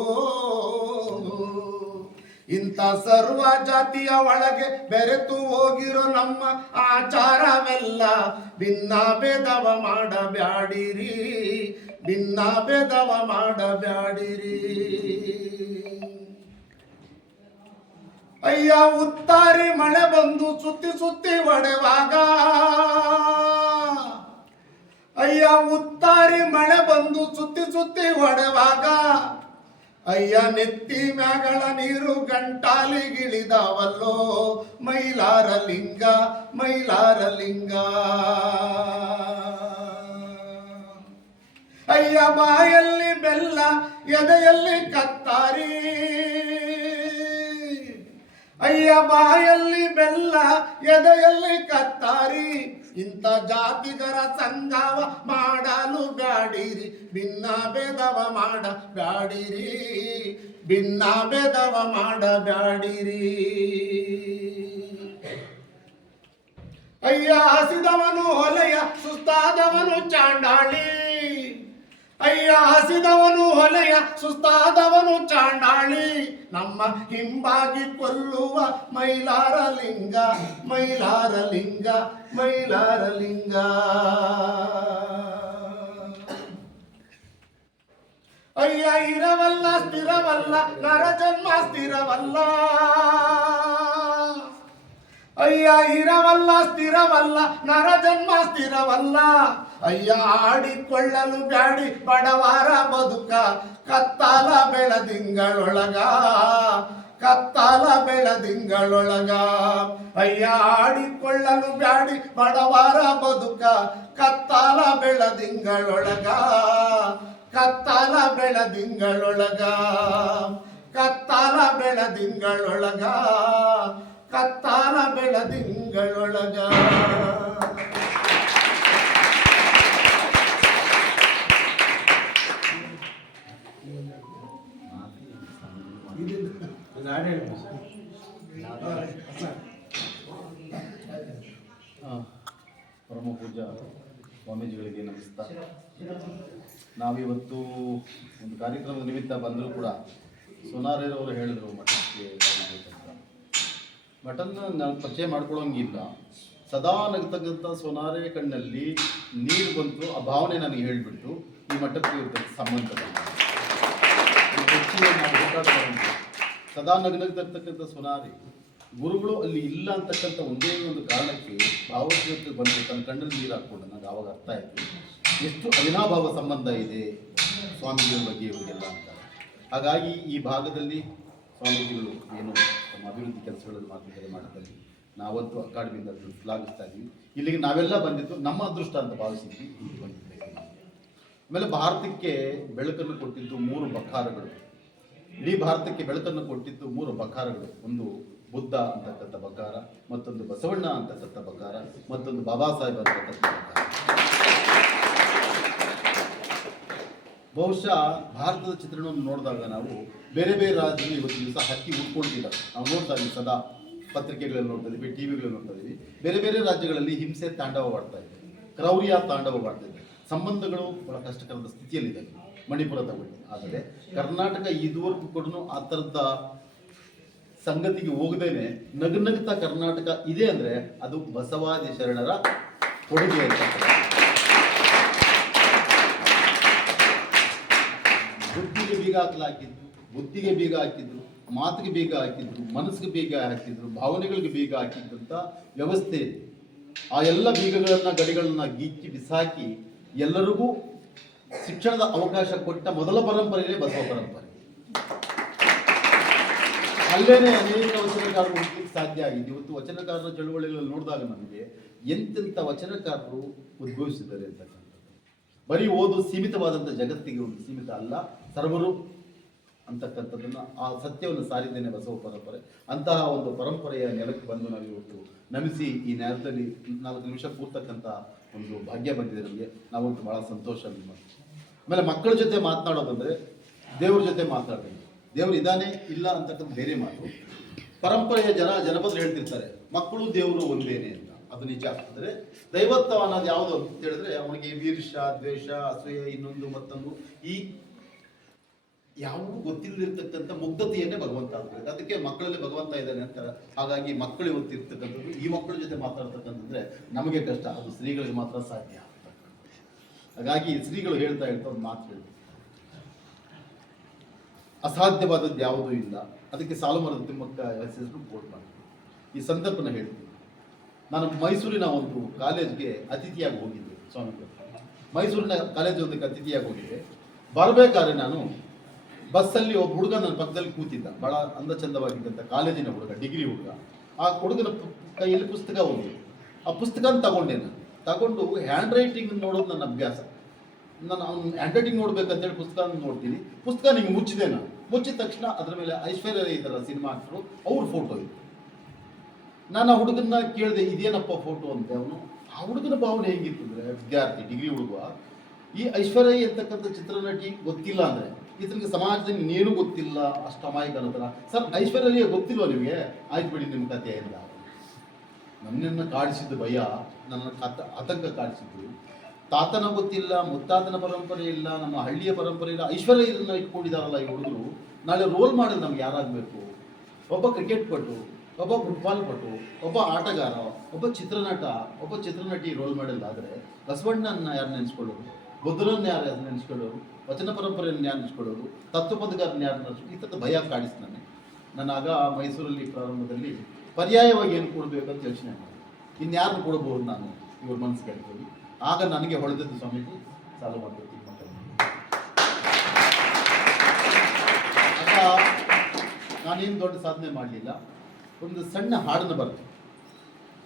ಇಂಥ ಸರ್ವ ಜಾತಿಯ ಒಳಗೆ ಬೆರೆತು ಹೋಗಿರೋ ನಮ್ಮ ಆಚಾರವೆಲ್ಲ ಭಿನ್ನ ಭೇದವ ಮಾಡಬ್ಯಾಡಿರಿ ಭಿನ್ನ ಭೇದವ ಮಾಡಬ್ಯಾಡಿರಿ ಅಯ್ಯ ಉತ್ತಾರಿ ಮಳೆ ಬಂದು ಸುತ್ತಿ ಸುತ್ತಿ ಒಡೆವಾಗ ಅಯ್ಯ ಉತ್ತಾರಿ ಮಳೆ ಬಂದು ಸುತ್ತಿ ಸುತ್ತಿ ಒಡೆವಾಗ ಅಯ್ಯ ನೆತ್ತಿ ಮ್ಯಾಗಳ ನೀರು ಗಂಟಾಲಿಗಿಳಿದಾವಲ್ಲೋ ಮೈಲಾರ ಲಿಂಗ ಮೈಲಾರ ಲಿಂಗ ಅಯ್ಯ ಬಾಯಲ್ಲಿ ಬೆಲ್ಲ ಎದೆಯಲ್ಲಿ ಕತ್ತಾರಿ ಅಯ್ಯ ಬಾಯಲ್ಲಿ ಬೆಲ್ಲ ಎದೆಯಲ್ಲಿ ಕತ್ತಾರಿ ಇಂಥ ಜಾತಿಗರ ಸಂಗವ ಮಾಡಲು ಬ್ಯಾಡಿರಿ ಭಿನ್ನ ಭೇದವ ಮಾಡ ಬ್ಯಾಡಿರಿ ಭಿನ್ನ ಭೇದವ ಮಾಡ ಬ್ಯಾಡಿರಿ ಅಯ್ಯ ಹಸಿದವನು ಹೊಲೆಯ ಸುಸ್ತಾದವನು ಚಾಂಡಾಳಿ ಅಯ್ಯ ಹಸಿದವನು ಹೊಲೆಯ ಸುಸ್ತಾದವನು ಚಾಂಡಾಳಿ ನಮ್ಮ ಹಿಂಬಾಗಿ ಕೊಲ್ಲುವ ಮೈಲಾರ ಲಿಂಗ ಮೈಲಾರ ಲಿಂಗ ಮೈಲಾರ ಲಿಂಗ ಅಯ್ಯ ಇರವಲ್ಲ ಸ್ಥಿರವಲ್ಲ ನರ ಜನ್ಮ ಸ್ಥಿರವಲ್ಲ ಅಯ್ಯ ಇರವಲ್ಲ ಸ್ಥಿರವಲ್ಲ ನರ ಜನ್ಮ ಸ್ಥಿರವಲ್ಲ ಅಯ್ಯ ಆಡಿಕೊಳ್ಳಲು ಬ್ಯಾಡಿ ಬಡವಾರ ಬದುಕ ಕತ್ತಾಲ ಬೆಳದಿಂಗಳೊಳಗ ಕತ್ತಾಲ ಬೆಳದಿಂಗಳೊಳಗ ಅಯ್ಯ ಆಡಿಕೊಳ್ಳಲು ಬ್ಯಾಡಿ ಬಡವಾರ ಬದುಕ ಕತ್ತಾಲ ಬೆಳದಿಂಗಳೊಳಗ ಕತ್ತಾಲ ಬೆಳದಿಂಗಳೊಳಗ ಕತ್ತಾಲ ಬೆಳದಿಂಗಳೊಳಗ ಕತ್ತಾಲ ಬೆಳದಿಂಗಳೊಳಗ ಪರಮ ಪೂಜ್ಯ ಸ್ವಾಮೀಜಿಗಳಿಗೆ ನಮಸ್ಕಾರ. ನಾವಿವತ್ತು ಒಂದು ಕಾರ್ಯಕ್ರಮದ ನಿಮಿತ್ತ ಬಂದರೂ ಕೂಡ ಸೋನಾರೇರವರು ಹೇಳಿದರು ಮಠಕ್ಕೆ ಬರಬೇಕಂತ. ಮಠನ ನಾನು ಪರಿಚಯ ಮಾಡ್ಕೊಳ್ಳೋಂಗಿಲ್ಲ. ಸದಾ ನಗ್ತಕ್ಕಂಥ ಸೋನಾರೆ ಕಣ್ಣಲ್ಲಿ ನೀರು ಬಂತು, ಆ ಭಾವನೆ ನನಗೆ ಹೇಳಿಬಿಟ್ಟು ಈ ಮಠಕ್ಕೆ ಇರ್ತಕ್ಕಂಥ ಸಂಬಂಧ ಸದಾ ನಗ್ನಗ್ತಕ್ಕಂಥ ಸೋನಾರಿ ಗುರುಗಳು ಅಲ್ಲಿ ಇಲ್ಲ ಅಂತಕ್ಕಂಥ ಒಂದೇ ಒಂದು ಕಾರಣಕ್ಕೆ ಭಾವೋದ್ವೇಗಕ್ಕೆ ಬಂದು ತನ್ನ ಕಣ್ಣಲ್ಲಿ ನೀರು ಹಾಕ್ಕೊಂಡು ನನಗೆ ಆವಾಗ ಅರ್ಥ ಆಯಿತು ಎಷ್ಟು ಅವಿನಾಭಾವ ಸಂಬಂಧ ಇದೆ ಸ್ವಾಮೀಜಿಗಳ ಬಗ್ಗೆ ಇವರಿಗೆಲ್ಲ ಅಂತ. ಹಾಗಾಗಿ ಈ ಭಾಗದಲ್ಲಿ ಸ್ವಾಮೀಜಿಗಳು ಏನು ತಮ್ಮ ಅಭಿವೃದ್ಧಿ ಕೆಲಸಗಳನ್ನು ಮಾಡ್ತಿದ್ದಾರೆ ಮಠದಲ್ಲಿ. ನಾವಂತೂ ಅಕಾಡೆಮಿಯಿಂದ ಅದನ್ನು ಶ್ಲಾಘಿಸ್ತಾ ಇದ್ವಿ. ಇಲ್ಲಿಗೆ ನಾವೆಲ್ಲ ಬಂದಿದ್ದು ನಮ್ಮ ಅದೃಷ್ಟ ಅಂತ ಭಾವಿಸಿದ್ವಿ. ಇಲ್ಲಿ ಬಂದಿದ್ದೇವೆ. ಆಮೇಲೆ ಭಾರತಕ್ಕೆ ಬೆಳಕನ್ನು ಕೊಟ್ಟಿದ್ದು 3 ಬಖಾರಗಳು. ಇಡೀ ಭಾರತಕ್ಕೆ ಬೆಳಕನ್ನು ಕೊಟ್ಟಿದ್ದು 3 ಬಖಾರಗಳು. ಒಂದು ಬುದ್ಧ ಅಂತಕ್ಕಂಥ ಬಕಾರ, ಮತ್ತೊಂದು ಬಸವಣ್ಣ ಅಂತಕ್ಕಂಥ ಬಕಾರ, ಮತ್ತೊಂದು ಬಾಬಾ ಸಾಹೇಬ್ ಅಂತಕ್ಕಂಥ ಬಕಾರ. ಬಹುಶಃ ಭಾರತದ ಚಿತ್ರಣವನ್ನು ನೋಡಿದಾಗ ನಾವು ಬೇರೆ ಬೇರೆ ರಾಜ್ಯಗಳು ಇವತ್ತಿನ ದಿವಸ ಹಕ್ಕಿ ಉಟ್ಕೊಳ್ತಿದ್ದಾರೆ. ನಾವು ನೋಡ್ತಾ ಇದ್ದೀವಿ, ಸದಾ ಪತ್ರಿಕೆಗಳಲ್ಲಿ ನೋಡ್ತಾ ಇದ್ದೀವಿ, ಟಿವಿಗಳಲ್ಲಿ ನೋಡ್ತಾ ಇದ್ದೀವಿ. ಬೇರೆ ಬೇರೆ ರಾಜ್ಯಗಳಲ್ಲಿ ಹಿಂಸೆ ತಾಂಡವವಾಡ್ತಾ ಇದೆ, ಕ್ರೌರ್ಯ ತಾಂಡವವಾಡ್ತಾ ಇದೆ. ಸಂಬಂಧಗಳು ಬಹಳ ಕಷ್ಟಕರದ ಸ್ಥಿತಿಯಲ್ಲಿದೆ ಮಣಿಪುರ ತಗೊಂಡು. ಆದರೆ ಕರ್ನಾಟಕ ಇದುವರೆಗೂ ಕೂಡ ಆ ಥರದ ಸಂಗತಿಗೆ ಹೋಗದೇನೆ ನಗುನಗ್ತಾ ಕರ್ನಾಟಕ ಇದೆ ಅಂದರೆ ಅದು ಬಸವಾದಿ ಶರಣರ ಕೊಡುಗೆ ಅಂತ. ಬುದ್ಧಿಗೆ ಬೀಗ ಹಾಕಿದ್ದು, ಬುದ್ಧಿಗೆ ಬೀಗ ಹಾಕಿದ್ರು, ಮಾತಿಗೆ ಬೀಗ ಹಾಕಿದ್ರು, ಮನಸ್ಸಿಗೆ ಬೀಗ ಹಾಕಿದ್ರು, ಭಾವನೆಗಳಿಗೆ ಬೀಗ ಹಾಕಿದ್ದಂಥ ವ್ಯವಸ್ಥೆ ಇದೆ. ಆ ಎಲ್ಲ ಬೀಗಗಳನ್ನು ಗಡಿಗಳನ್ನು ಗೀಚಿ ಬಿಸಾಕಿ ಎಲ್ಲರಿಗೂ ಶಿಕ್ಷಣದ ಅವಕಾಶ ಕೊಟ್ಟ ಮೊದಲ ಪರಂಪರೆಯೇ ಬಸವ ಪರಂಪರೆ. ಅಲ್ಲೇನೆ ಅನೇಕ ವಚನಕಾರರು ಹುಟ್ಟಲಿಕ್ಕೆ ಸಾಧ್ಯ ಆಗಿದೆ. ಇವತ್ತು ವಚನಕಾರರ ಚಳುವಳಿಗಳಲ್ಲಿ ನೋಡಿದಾಗ ನಮಗೆ ಎಂತೆಂಥ ವಚನಕಾರರು ಉದ್ಭವಿಸಿದ್ದಾರೆ ಅಂತಕ್ಕಂಥದ್ದು. ಬರೀ ಓದು ಸೀಮಿತವಾದಂಥ ಜಗತ್ತಿಗೆ ಒಂದು ಸೀಮಿತ ಅಲ್ಲ, ಸರ್ವರು ಅಂತಕ್ಕಂಥದ್ದನ್ನು ಆ ಸತ್ಯವನ್ನು ಸಾರಿದ್ದೇನೆ ಬಸವ ಪರಂಪರೆ. ಅಂತಹ ಒಂದು ಪರಂಪರೆಯ ನೆಲಕ್ಕೆ ಬಂದು ನಾವು ಇವತ್ತು ನಮಿಸಿ ಈ ನ್ಯಾಯದಲ್ಲಿ 4 ನಿಮಿಷ ಕೂರ್ತಕ್ಕಂಥ ಒಂದು ಭಾಗ್ಯ ಬಂದಿದೆ ನಮಗೆ. ನಾವಂತೂ ಭಾಳ ಸಂತೋಷ ನಿಮ್ಮ. ಆಮೇಲೆ ಮಕ್ಕಳ ಜೊತೆ ಮಾತನಾಡೋದಂದರೆ ದೇವ್ರ ಜೊತೆ ಮಾತಾಡಬೇಕು. ದೇವ್ರು ಇದ್ದಾನೆ ಇಲ್ಲ ಅಂತಕ್ಕಂಥ ಬೇರೆ ಮಾತು. ಪರಂಪರೆಯ ಜನಪದರು ಹೇಳ್ತಿರ್ತಾರೆ ಮಕ್ಕಳು ದೇವರು ಒಂದೇನೆ ಅಂತ. ಅದು ನಿಜ. ಅಂದರೆ ದೈವತ್ವ ಅನ್ನೋದು ಯಾವುದು ಅಂತ ಹೇಳಿದ್ರೆ ಅವನಿಗೆ ಈರ್ಷ್ಯ, ದ್ವೇಷ, ಅಸೂಯೆ, ಇನ್ನೊಂದು ಮತ್ತೊಂದು ಈ ಯಾವುದು ಗೊತ್ತಿಲ್ಲದಿರ್ತಕ್ಕಂಥ ಮುಗ್ಧತೆಯನ್ನೇ ಭಗವಂತ ಆಗ್ಬೇಕು. ಅದಕ್ಕೆ ಮಕ್ಕಳಲ್ಲಿ ಭಗವಂತ ಇದ್ದಾನೆ ಅಂತ. ಹಾಗಾಗಿ ಮಕ್ಕಳು ಇವತ್ತಿರ್ತಕ್ಕಂಥದ್ದು ಈ ಮಕ್ಕಳ ಜೊತೆ ಮಾತಾಡ್ತಕ್ಕಂಥದ್ರೆ ನಮಗೆ ಕಷ್ಟ, ಅದು ಶ್ರೀಗಳಿಗೆ ಮಾತ್ರ ಸಾಧ್ಯ. ಹಾಗಾಗಿ ಶ್ರೀಗಳು ಹೇಳ್ತಾ ಒಂದು ಮಾತು ಹೇಳಿ, ಅಸಾಧ್ಯವಾದದ್ದು ಯಾವುದೂ ಇಲ್ಲ, ಅದಕ್ಕೆ ಸಾಲುಮರದ ತಿಮ್ಮಕ್ಕ ಹೆಸರು ಬೋರ್ಡ್ ಮಾಡಿ ಈ ಸಂದರ್ಭನ ಹೇಳ್ತೀನಿ. ನಾನು ಮೈಸೂರಿನ ಒಂದು ಕಾಲೇಜ್ಗೆ ಅತಿಥಿಯಾಗಿ ಹೋಗಿದ್ದೆ. ಸ್ವಾಮಿ ಮೈಸೂರಿನ ಕಾಲೇಜ್ ಒಂದಕ್ಕೆ ಅತಿಥಿಯಾಗಿ ಹೋಗಿದ್ದೆ. ಬರಬೇಕಾದ್ರೆ ನಾನು ಬಸ್ಸಲ್ಲಿ ಒಬ್ಬ ಹುಡುಗ ನನ್ನ ಪಕ್ಕದಲ್ಲಿ ಕೂತಿದ್ದ, ಭಾಳ ಅಂದ ಚಂದವಾಗಿದ್ದಂಥ ಕಾಲೇಜಿನ ಹುಡುಗ, ಡಿಗ್ರಿ ಹುಡುಗ. ಆ ಹುಡುಗನ ಕೈಯಲ್ಲಿ ಪುಸ್ತಕ ಹೋಗಿ ಆ ಪುಸ್ತಕನ ತಗೊಂಡೆ. ನಾನು ತಗೊಂಡು ಹ್ಯಾಂಡ್ ರೈಟಿಂಗ್ ನೋಡೋದು ನನ್ನ ಅಭ್ಯಾಸ. ನಾನು ಅವ್ನು ಹ್ಯಾಂಡ್ ರೈಟಿಂಗ್ ನೋಡ್ಬೇಕಂತೇಳಿ ಪುಸ್ತಕ ನೋಡ್ತೀನಿ. ಪುಸ್ತಕ ನಿಮ್ಗೆ ಮುಚ್ಚಿದೆ. ನಾನು ಮುಚ್ಚಿದ ತಕ್ಷಣ ಅದರ ಮೇಲೆ ಐಶ್ವರ್ಯ ರೈ ಇದ್ದಾರಲ್ಲ ಸಿನಿಮಾ ಆಕ್ಟರು, ಅವ್ರ ಫೋಟೋ ಇತ್ತು. ನಾನು ಆ ಹುಡುಗನ ಕೇಳಿದೆ ಇದೇನಪ್ಪ ಫೋಟೋ ಅಂತ. ಅವನು ಆ ಹುಡುಗನ ಭಾವನೆ ಹೆಂಗಿತ್ತು ಅಂದರೆ, ವಿದ್ಯಾರ್ಥಿ ಡಿಗ್ರಿ ಹುಡುಗ, ಈ ಐಶ್ವರ್ಯ ಅಂತಕ್ಕಂಥ ಚಿತ್ರನಟಿ ಗೊತ್ತಿಲ್ಲ ಅಂದರೆ ಇತನಿಗೆ ಸಮಾಜದಲ್ಲಿ ಇನ್ನೇನು ಗೊತ್ತಿಲ್ಲ, ಅಷ್ಟು ಅಮಾಯಕ ಅನ್ನೋ. ಸರ್ ಐಶ್ವರ್ಯ ಗೊತ್ತಿಲ್ವ ನಿಮಗೆ? ಆಯ್ತು ಬಿಡಿ ನಿಮ್ಮ ಕಥೆ ಇಲ್ಲ. ನನ್ನನ್ನು ಕಾಡಿಸಿದ್ದು ಭಯ, ನನ್ನ ಆತಂಕ ಕಾಡಿಸಿದ್ದು. ತಾತನ ಗೊತ್ತಿಲ್ಲ, ಮುತ್ತಾತನ ಪರಂಪರೆ ಇಲ್ಲ, ನಮ್ಮ ಹಳ್ಳಿಯ ಪರಂಪರೆ ಇಲ್ಲ, ಐಶ್ವರ್ಯ ಇದನ್ನು ಇಟ್ಕೊಂಡಿದ್ದಾರಲ್ಲ ಈ ಹುಡುಗರು. ನಾಳೆ ರೋಲ್ ಮಾಡಲ್ ನಮ್ಗೆ ಯಾರಾಗಬೇಕು? ಒಬ್ಬ ಕ್ರಿಕೆಟ್ ಪಟು, ಒಬ್ಬ ಫುಟ್ಬಾಲ್ ಪಟು, ಒಬ್ಬ ಆಟಗಾರ, ಒಬ್ಬ ಚಿತ್ರನಟ, ಒಬ್ಬ ಚಿತ್ರನಟಿ ರೋಲ್ ಮಾಡೆಲ್ ಆದರೆ ಬಸವಣ್ಣನ ಯಾರು ನೆನೆಸ್ಕೊಳ್ಳೋರು? ಬುದ್ಧರನ್ನು ಯಾರು ನೆನೆಸ್ಕೊಳ್ಳೋರು? ವಚನ ಪರಂಪರೆಯನ್ನು ಯಾರು ನೆನೆಸ್ಕೊಳ್ಳೋರು? ತತ್ವಪದಗಾರನ ಯಾರು ನೆನೆಸ್ಕೊಳ್ಳೋರು? ಈ ಥರದ ಭಯ ಕಾಡಿಸ್ತು ನಾನು. ಆಗ ಮೈಸೂರಲ್ಲಿ ಪ್ರಾರಂಭದಲ್ಲಿ ಪರ್ಯಾಯವಾಗಿ ಏನು ಕೊಡಬೇಕಂತ ಯೋಚನೆ ಮಾಡಿ ಇನ್ಯಾರನ್ನು ಕೊಡಬಹುದು ನಾನು ಇವ್ರ ಮನಸ್ಸಿಗೆ ಹೇಳ್ತೀವಿ. ಆಗ ನನಗೆ ಹೊಳೆದದ್ದು ಸ್ವಾಮೀಜಿ ಸಾಲು ಮಾಡ್ತೀವಿ. ಆಗ ನಾನೇನು ದೊಡ್ಡ ಸಾಧನೆ ಮಾಡಲಿಲ್ಲ, ಒಂದು ಸಣ್ಣ ಹಾಡನ್ನು ಬರ್ತದೆ.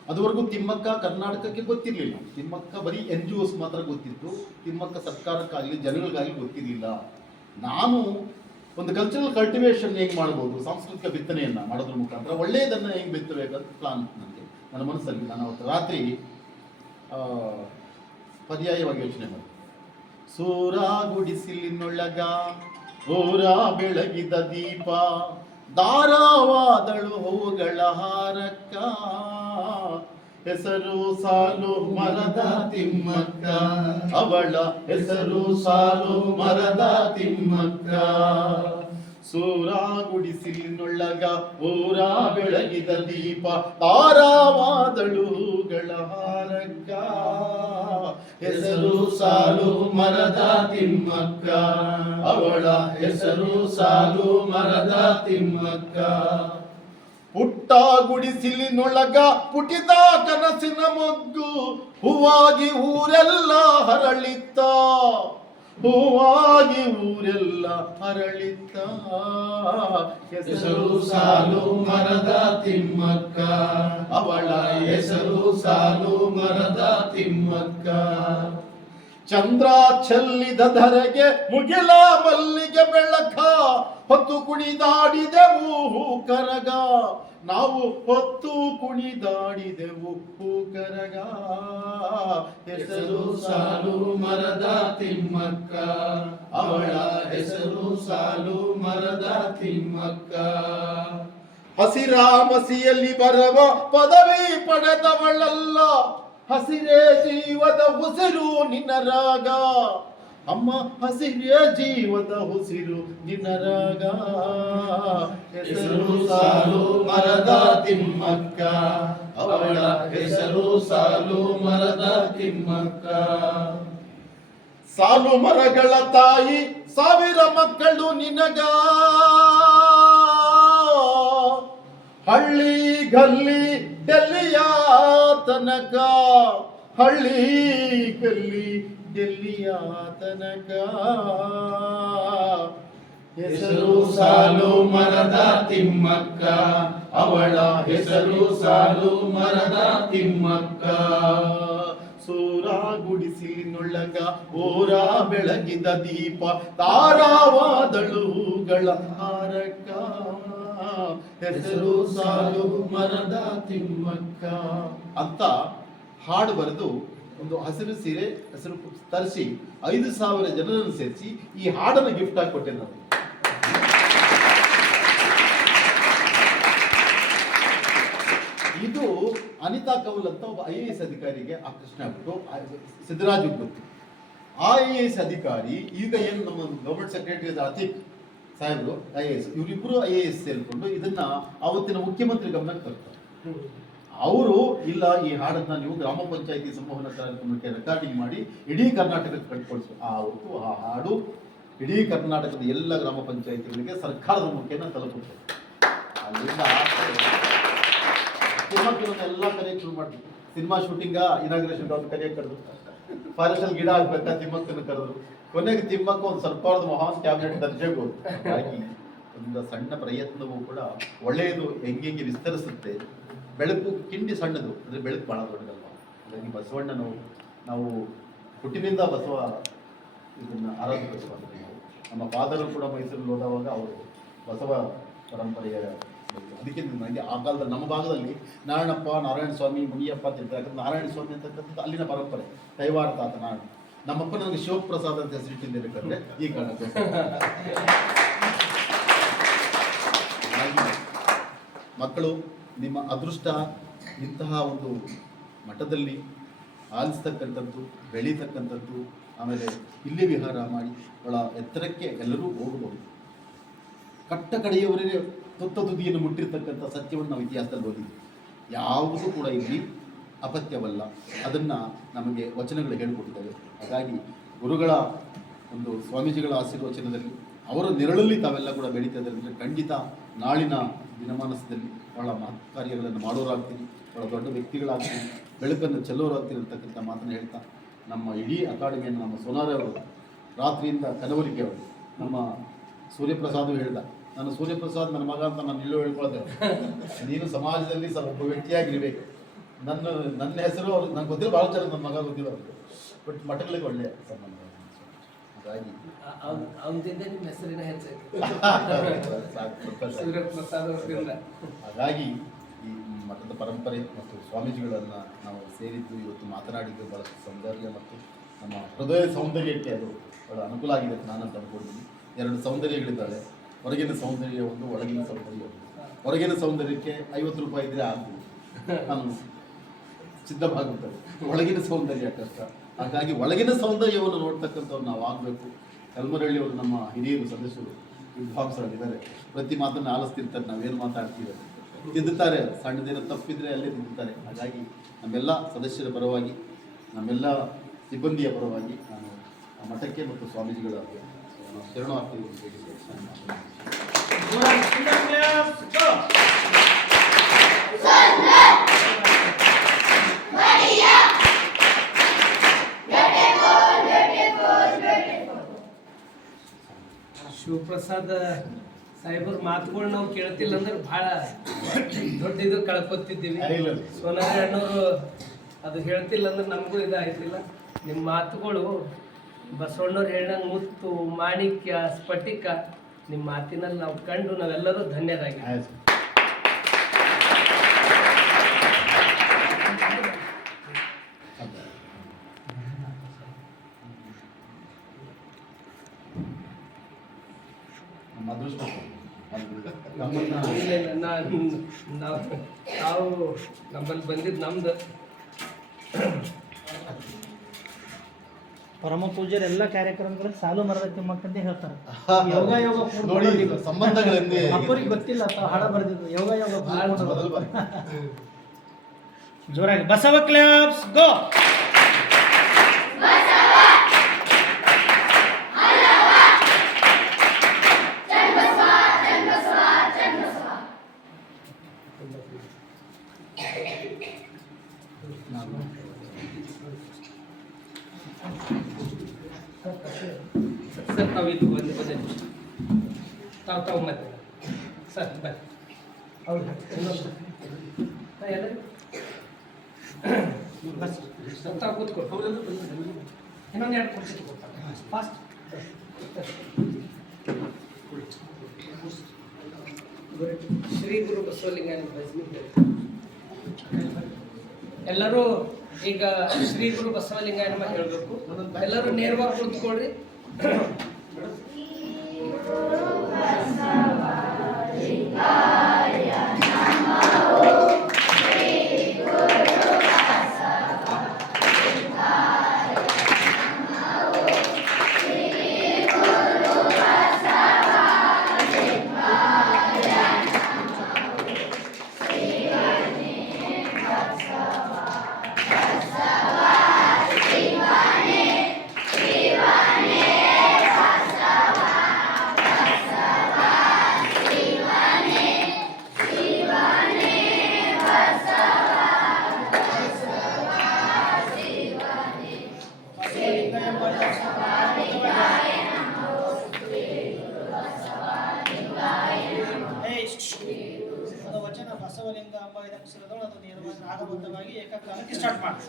ಅದುವರೆಗೂ ತಿಮ್ಮಕ್ಕ ಕರ್ನಾಟಕಕ್ಕೆ ಗೊತ್ತಿರಲಿಲ್ಲ. ತಿಮ್ಮಕ್ಕ ಬರೀ NGOs ಮಾತ್ರ ಗೊತ್ತಿತ್ತು. ತಿಮ್ಮಕ್ಕ ಸರ್ಕಾರಕ್ಕಾಗಲಿ ಜನಗಳಿಗಾಗಲಿ ಗೊತ್ತಿರಲಿಲ್ಲ. ನಾನು ಒಂದು ಕಲ್ಚರಲ್ ಕಲ್ಟಿವೇಷನ್ ಹೇಗೆ ಮಾಡ್ಬೋದು, ಸಾಂಸ್ಕೃತಿಕ ಬಿತ್ತನೆಯನ್ನು ಮಾಡೋದ್ರ ಮುಖಾಂತರ ಒಳ್ಳೆಯದನ್ನು ಹೆಂಗೆ ಬಿತ್ತಬೇಕಂತ ಪ್ಲಾನ್ ನನಗೆ ನನ್ನ ಮನಸ್ಸಲ್ಲಿ. ನಾನು ಅವತ್ತು ರಾತ್ರಿ ಪರ್ಯಾಯವಾಗಿ ಯೋಚನೆ ಮಾಡಿ, ಸೂರ ಗುಡಿಸಿಲಿನೊಳಗ ಊರ ಬೆಳಗಿದ ದೀಪ, ದಾರವಾದಳು ಹೂಗಳ ಹಾರಕ್ಕ, ಹೆಸರು ಸಾಲು ಮರದ ತಿಮ್ಮಕ್ಕ, ಅವಳ ಹೆಸರು ಸಾಲು ಮರದ ತಿಮ್ಮಕ್ಕ. ಸೂರ ಗುಡಿಸಿಲಿನೊಳಗ ಊರ ಬೆಳಗಿದ ದೀಪ, ತಾರಾವಾದಳು ಹೂಗಳ ಹಾರಕ್ಕ, ಹೆಸರು ಸಾಲು ಮರದ ತಿಮ್ಮಕ್ಕ, ಅವಳ ಹೆಸರು ಸಾಲು ಮರದ ತಿಮ್ಮಕ್ಕ. ಪುಟ್ಟ ಗುಡಿಸಿಲಿನೊಳಗ ಪುಟಿದ ಕನಸಿನ ಮೊಗ್ಗು, ಹೂವಾಗಿ ಊರೆಲ್ಲ ಹರಳಿತ್ತ, ಹೂವಾಗಿ ಊರೆಲ್ಲ ಹರಳಿತ್ತ, ಹೆಸರು ಸಾಲು ಮರದ ತಿಮ್ಮಕ್ಕ, ಅವಳ ಹೆಸರು ಸಾಲು ಮರದ ತಿಮ್ಮಕ್ಕ. ಚಂದ್ರ ಚೆಲ್ಲಿದ ಧರೆಗೆ ಮುಗಿಲ ಮಲ್ಲಿಗೆ ಬೆಳಕ, ಹೊತ್ತು ಕುಣಿದಾಡಿದೆವು ಕರಗ, ನಾವು ಹೊತ್ತು ಕುಣಿದಾಡಿದೆವು ಕರಗ, ಹೆಸರು ಸಾಲು ಮರದ ತಿಮ್ಮಕ್ಕ, ಅವಳ ಹೆಸರು ಸಾಲು ಮರದ ತಿಮ್ಮಕ್ಕ. ಹಸಿರಾಮಸಿಯಲ್ಲಿ ಬರವ ಪದವಿ ಪಡೆದವಳಲ್ಲ, ಹಸಿರೇ ಜೀವದ ಉಸಿರು ನಿನ್ನ ರಾಗ, ಅಮ್ಮ ಹಸಿರೇ ಜೀವದ ಉಸಿರು ನಿನ್ನ ರಾಗ, ಹೆಸರು ಸಾಲು ಮರದ ತಿಮ್ಮಕ್ಕ, ಅವಳ ಹೆಸರು ಸಾಲು ಮರದ ತಿಮ್ಮಕ್ಕ. ಸಾಲು ಮರಗಳ ತಾಯಿ ಸಾವಿರ ಮಕ್ಕಳು ನಿನಗ, ಹಳ್ಳಿ ಗಲ್ಲಿ ಡೆಲ್ಲಿಯ ತನಕ, ಹಳ್ಳಿ ಗಲ್ಲಿ ಡೆಲ್ಲಿಯ ತನಕ, ಹೆಸರು ಸಾಲು ಮರದ ತಿಮ್ಮಕ್ಕ, ಅವಳ ಹೆಸರು ಸಾಲು ಮರದ ತಿಮ್ಮಕ್ಕ. ಸೂರ ಗುಡಿಸಿಲಿನೊಳಗ ಓರ ಬೆಳಗಿದ ದೀಪ ತಾರಾವಾದಳುಗಳ ಹಾರಕ ಹೆಸರು ಸಾಲು ಮರದ ತಿಮ್ಮಕ್ಕ ಅಂತ ಹಾಡು ಬರೆದು ಒಂದು ಹಸಿರು ಸೀರೆ ಹೆಸರು ತರಿಸಿ 5,000 ಜನರನ್ನು ಸೇರಿಸಿ ಈ ಹಾಡನ್ನು ಗಿಫ್ಟ್ ಆಗಿ ಕೊಟ್ಟೆ ನಾನು. ಇದು ಅನಿತಾ ಕೌಲ್ ಅಂತ ಒಬ್ಬ IAS ಅಧಿಕಾರಿಗೆ ಆಕರ್ಷಣೆ ಆಗ್ಬಿಟ್ಟು ಸಿದ್ದರಾಜ್ ಗೊತ್ತು. ಆ IAS ಅಧಿಕಾರಿ ಈಗ ಏನು ನಮ್ಮ ಗವರ್ಮೆಂಟ್ ಸೆಕ್ರೆಟರಿ ಅತೀಕ್ ಸಾಹೇಬರು IAS, ಇವರಿಬ್ಬರು IAS ಸೇರಿಕೊಂಡು ಇದನ್ನ ಆವತ್ತಿನ ಮುಖ್ಯಮಂತ್ರಿ ಗಮನಕ್ಕೆ ತರ್ತಾರೆ. ಅವರು ಇಲ್ಲ, ಈ ಹಾಡನ್ನ ನೀವು ಗ್ರಾಮ ಪಂಚಾಯತಿ ಸಂವಹನ ಕಾರ್ಯಕ್ರಮಕ್ಕೆ ರೆಕಾರ್ಡಿಂಗ್ ಮಾಡಿ ಇಡೀ ಕರ್ನಾಟಕಕ್ಕೆ ಕಟ್ಕೊಳ್ಸಿ. ಆ ಹಾಡು ಇಡೀ ಕರ್ನಾಟಕದ ಎಲ್ಲ ಗ್ರಾಮ ಪಂಚಾಯತಿಗಳಿಗೆ ಸರ್ಕಾರದ ಮುಖೇನ ತಲುಪುತ್ತೆ. ಅಲ್ಲಿಂದ ತಿಮ್ಮಕ್ಕನ ಕರೆಯಕ್ಕೆ ಶುರು ಮಾಡಿದ್ರು. ಸಿನಿಮಾ ಶೂಟಿಂಗ ಇನಾಗ್ರೇಷನ್ ಅವ್ರು ಕರೆಯಕ್ಕೆ ಕರೆದ್ರು, ಫಾರೆಸ್ಟಲ್ಲಿ ಗಿಡ ಹಾಕ್ಬೇಕಾ ತಿಮ್ಮಕ್ಕನ ಕರೆದ್ರು. ಕೊನೆಗೆ ತಿಮ್ಮಕ್ಕ ಒಂದು ಸರ್ಕಾರದ ಮಹಾನ್ ಕ್ಯಾಬಿನೆಟ್ ದರ್ಜೆಗೂ ಹಾಗಾಗಿ ಒಂದು ಸಣ್ಣ ಪ್ರಯತ್ನವೂ ಕೂಡ ಒಳ್ಳೆಯದು ಹೆಂಗೆ ವಿಸ್ತರಿಸುತ್ತೆ. ಬೆಳಕು ಕಿಂಡಿ ಸಣ್ಣದು, ಅಂದರೆ ಬೆಳಕು ಬಹಳ ದೊಡ್ಡದಲ್ವ. ಹಾಗಾಗಿ ಬಸವಣ್ಣನವು ನಾವು ಹುಟ್ಟಿನಿಂದ ಬಸವ ಇದನ್ನು ಆರಾಧಿಸುವಂಥದ್ದು. ನಮ್ಮ ಫಾದರು ಕೂಡ ಮೈಸೂರಲ್ಲಿ ಹೋದವಾಗ ಅವರು ಬಸವ ಪರಂಪರೆಯ ಅದಕ್ಕೆ ನನಗೆ ಆ ಕಾಲದಲ್ಲಿ ನಮ್ಮ ಭಾಗದಲ್ಲಿ ನಾರಾಯಣಪ್ಪ, ನಾರಾಯಣ ಸ್ವಾಮಿ, ಮುನಿಯಪ್ಪ ಅಂತ ಇರ್ತಾರೆ. ಯಾಕಂದ್ರೆ ನಾರಾಯಣ ಸ್ವಾಮಿ ಅಂತಕ್ಕಂಥದ್ದು ಅಲ್ಲಿನ ಪರಂಪರೆ, ಕೈವಾರ ತಾತ. ನಮ್ಮಪ್ಪ ನನಗೆ ಶಿವಪ್ರಸಾದ್ ಅಂತ ಹೆಸರಿಟ್ಟಿದ್ದೇನೆ ಈ ಕಾರಣಕ್ಕೆ. ಮಕ್ಕಳು, ನಿಮ್ಮ ಅದೃಷ್ಟ ಇಂತಹ ಒಂದು ಮಠದಲ್ಲಿ ಆಲಿಸ್ತಕ್ಕಂಥದ್ದು, ಬೆಳೀತಕ್ಕಂಥದ್ದು, ಆಮೇಲೆ ಇಲ್ಲಿ ವಿಹಾರ ಮಾಡಿ ಒಳ ಎತ್ತರಕ್ಕೆ ಎಲ್ಲರೂ ಹೋಗಬಹುದು. ಕಟ್ಟ ಕಡೆಯವರೆಗೆ ತುತ್ತ ತುದಿಯನ್ನು ಮುಟ್ಟಿರ್ತಕ್ಕಂಥ ಸತ್ಯವನ್ನು ನಾವು ಇತಿಹಾಸದಲ್ಲಿ ಓದಿದ್ವಿ. ಯಾವುದೂ ಕೂಡ ಇಲ್ಲಿ ಅಪತ್ಯವಲ್ಲ. ಅದನ್ನು ನಮಗೆ ವಚನಗಳು ಹೇಳಿಕೊಡ್ತವೆ. ಹಾಗಾಗಿ ಗುರುಗಳ ಒಂದು ಸ್ವಾಮೀಜಿಗಳ ಆಶೀರ್ವಚನದಲ್ಲಿ ಅವರ ನೆರಳಲ್ಲಿ ತಾವೆಲ್ಲ ಕೂಡ ಬೆಳೀತಿದ್ರೆ ಖಂಡಿತ ನಾಳಿನ ದಿನಮಾನಸದಲ್ಲಿ ಬಹಳ ಮಹತ್ ಕಾರ್ಯಗಳನ್ನು ಮಾಡೋರಾಗ್ತೀರಿ, ಬಹಳ ದೊಡ್ಡ ವ್ಯಕ್ತಿಗಳಾಗ್ತೀರಿ, ಬೆಳಕನ್ನು ಚೆಲ್ಲೋರಾಗ್ತೀರಿ ಅಂತಕ್ಕಂಥ ಮಾತನ್ನು ಹೇಳ್ತಾ ನಮ್ಮ ಇಡೀ ಅಕಾಡೆಮಿಯನ್ನು ನಮ್ಮ ಸೋನಾರ್ ಅವರು ರಾತ್ರಿಯಿಂದ ಕನವರಿಕೆ ಅವರು ನಮ್ಮ ಸೂರ್ಯಪ್ರಸಾದ್ ಹೇಳ್ದ, ನಾನು ಸೂರ್ಯಪ್ರಸಾದ್ ನನ್ನ ಮಗ ಅಂತ ನಾನು ಇಲ್ಲೂ ಹೇಳ್ಕೊಳ್ತೇವೆ. ನೀನು ಸಮಾಜದಲ್ಲಿ ಒಬ್ಬ ವ್ಯಕ್ತಿಯಾಗಿರ್ಬೇಕು. ನನ್ನ ಹೆಸರು ಅವ್ರು ನಂಗೆ ಗೊತ್ತಿಲ್ಲ, ಭಾಳ ಜನ ನನ್ನ ಮಗ ಗೊತ್ತಿಲ್ಲ ಅವ್ರಿಗೆ, ಬಟ್ ಮಠಗಳಿಗೆ ಒಳ್ಳೆಯ ಸಂಬಂಧ. ಹಾಗಾಗಿ ನಿಮ್ಮ ಹೆಸರಿನ ಹಾಗಾಗಿ ಈ ಮಠದ ಪರಂಪರೆ ಮತ್ತು ಸ್ವಾಮೀಜಿಗಳನ್ನು ನಾವು ಸೇರಿದ್ದು ಇವತ್ತು ಮಾತನಾಡಿದ್ದು ಬಹಳಷ್ಟು ಸೌಂದರ್ಯ ಮತ್ತು ನಮ್ಮ ಹೃದಯ ಸೌಂದರ್ಯಕ್ಕೆ ಅದು ಬಹಳ ಅನುಕೂಲ ಆಗಿದೆ ಅಂತ ನಾನಂತ ಅಂದ್ಕೊಂಡಿದ್ದೀನಿ. 2 ಸೌಂದರ್ಯಗಳಿದ್ದಾವೆ, ಹೊರಗಿನ ಸೌಂದರ್ಯ ಒಂದು, ಒಳಗಿನ ಸೌಂದರ್ಯ ಒಂದು. ಹೊರಗಿನ ಸೌಂದರ್ಯಕ್ಕೆ 50 ರೂಪಾಯಿ ಇದ್ದರೆ ಆಗ್ಬೋದು, ನಾನು ಸಿದ್ಧವಾಗುತ್ತದೆ. ಒಳಗಿನ ಸೌಂದರ್ಯ ಕಷ್ಟ. ಹಾಗಾಗಿ ಒಳಗಿನ ಸೌಂದರ್ಯವನ್ನು ನೋಡ್ತಕ್ಕಂಥವ್ರು ನಾವು ಆಗಬೇಕು. ಕಲ್ಮರಳ್ಳಿ ಅವರು ನಮ್ಮ ಹಿರಿಯರು ಸದಸ್ಯರು ವಿದ್ವಾಂಸರಾಗಿದ್ದಾರೆ. ಪ್ರತಿ ಮಾತನ್ನು ಆಲಿಸ್ತಿರ್ತಾರೆ, ನಾವೇನು ಮಾತಾಡ್ತೀವಿ ತಿದ್ದುತ್ತಾರೆ, ಸಣ್ಣದೇನೋ ತಪ್ಪಿದ್ರೆ ಅಲ್ಲೇ ತಿದ್ದುತ್ತಾರೆ. ಹಾಗಾಗಿ ನಮ್ಮೆಲ್ಲ ಸದಸ್ಯರ ಪರವಾಗಿ, ನಮ್ಮೆಲ್ಲ ಸಿಬ್ಬಂದಿಯ ಪರವಾಗಿ ನಾನು ಆ ಮಠಕ್ಕೆ ಮತ್ತು ಸ್ವಾಮೀಜಿಗಳ ಶರಣು ಆಗ್ತೀವಿ. ಶಿವಪ್ರಸಾದ್ ಸಾಹೇಬ್ರ ಮಾತುಗಳು ನಾವು ಕೇಳ್ತಿಲ್ಲ ಅಂದ್ರೆ ಭಾಳ ದೊಡ್ಡ ಇದು ಕಳ್ಕೊತಿದ್ದೀವಿ. ಸೋನಾರಿ ಅಣ್ಣವರು ಅದು ಹೇಳ್ತಿಲ್ಲ ಅಂದ್ರೆ ನಮಗೂ ಇದಾಯ್ತಿಲ್ಲ. ನಿಮ್ಮ ಮಾತುಗಳು ಬಸವಣ್ಣವ್ರು ಹೇಳ್ದಂಗೆ ಮುತ್ತು, ಮಾಣಿಕ್ಯ, ಸ್ಫಟಿಕ ನಿಮ್ಮ ಮಾತಿನಲ್ಲಿ ನಾವು ಕಂಡು ನಾವೆಲ್ಲರೂ ಧನ್ಯರಾಗಿದ್ದೀವಿ. ನಾವು ನಮ್ಮಲ್ಲಿ ಬಂದಿದ್ದು ನಮ್ದು ಪರಮ ಪೂಜ್ಯರ ಎಲ್ಲ ಕಾರ್ಯಕ್ರಮಗಳಲ್ಲಿ ಸಾಲು ಮರದ ತಿಮ್ಮಕ್ಕಂತ ಹೇಳ್ತಾರೆ. ಯೋಗ ಯೋಗ ನೋಡಿ ಸಂಬಂಧಗಳಲ್ಲಿ ಅಪ್ಪರಿಗೆ ಗೊತ್ತಿಲ್ಲ ಹಾಡ ಬರೆದಿದ್ದು ಯೋಗ ಯೋಗ ಜೋರಾಗಿ ಬಸವ ಕ್ಲಾಪ್ಸ್ ಗೋ. ಸರ್ ತಾವು ಇದು ಬಂದು ತಾವು ಮತ್ತೆ ಸರ್ ಬನ್ನಿ. ಹೌದು ತಾವು ಕೂತ್ಕೊಳ್ಳಿ. ಅವರೆಲ್ಲ ಬಂದಿದ್ದಾರೆ. ಇನ್ನೊಂದು 2 ಕುರ್ಚಿ ತಗೊಳ್ತಾರೆ ಫಾಸ್ಟ್. ಶ್ರೀ ಗುರು ಬಸವಲಿಂಗಾಯನ ಎಲ್ಲರೂ ಈಗ ಶ್ರೀ ಗುರು ಬಸವಲಿಂಗಾಯನ ಹೇಳಬೇಕು. ಎಲ್ಲರೂ ನೇರವಾಗಿ ಕುಳಿತುಕೊಳ್ಳ್ರಿ. ಅದು ವಚನ ಬಸವಲಿಂಗ ಎಂಬ ಅಕ್ಷರದೊಳು ಅದು ನೇರವಾಗಿ ರಾಗಬದ್ಧವಾಗಿ ಏಕಕಾಲಕ್ಕೆ ಸ್ಟಾರ್ಟ್ ಮಾಡಿ.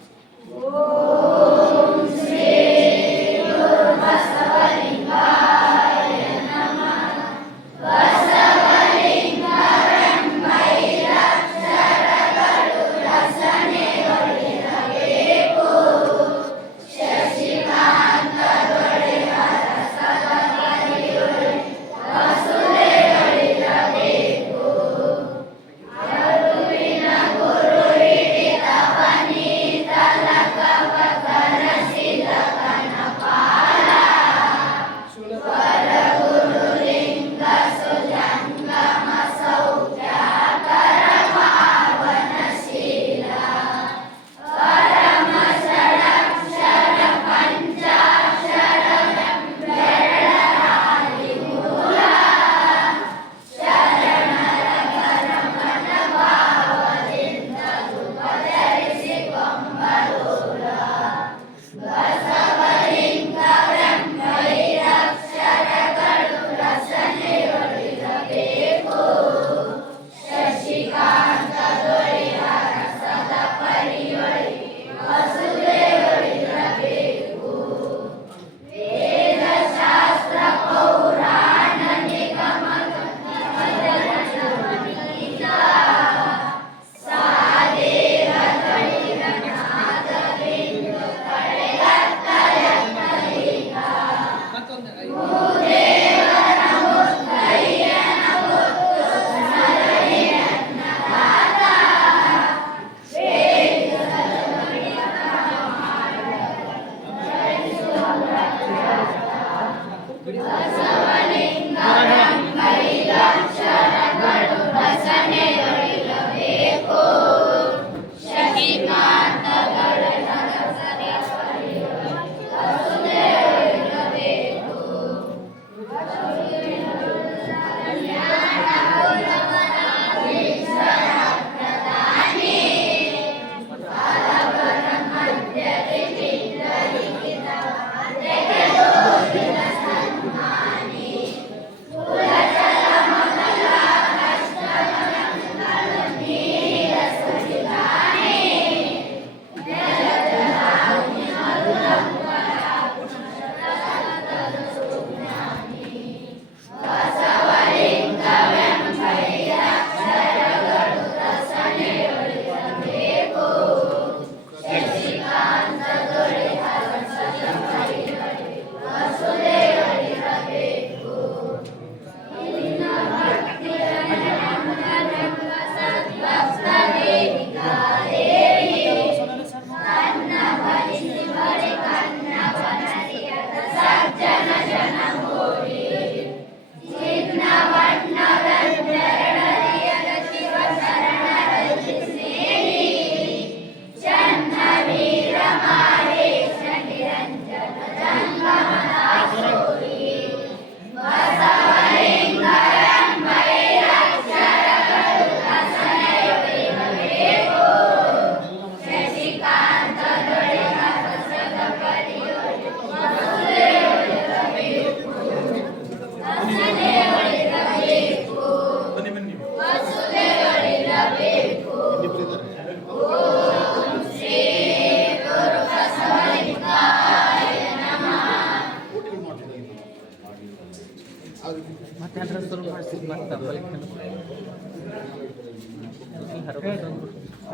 ಶಿವನ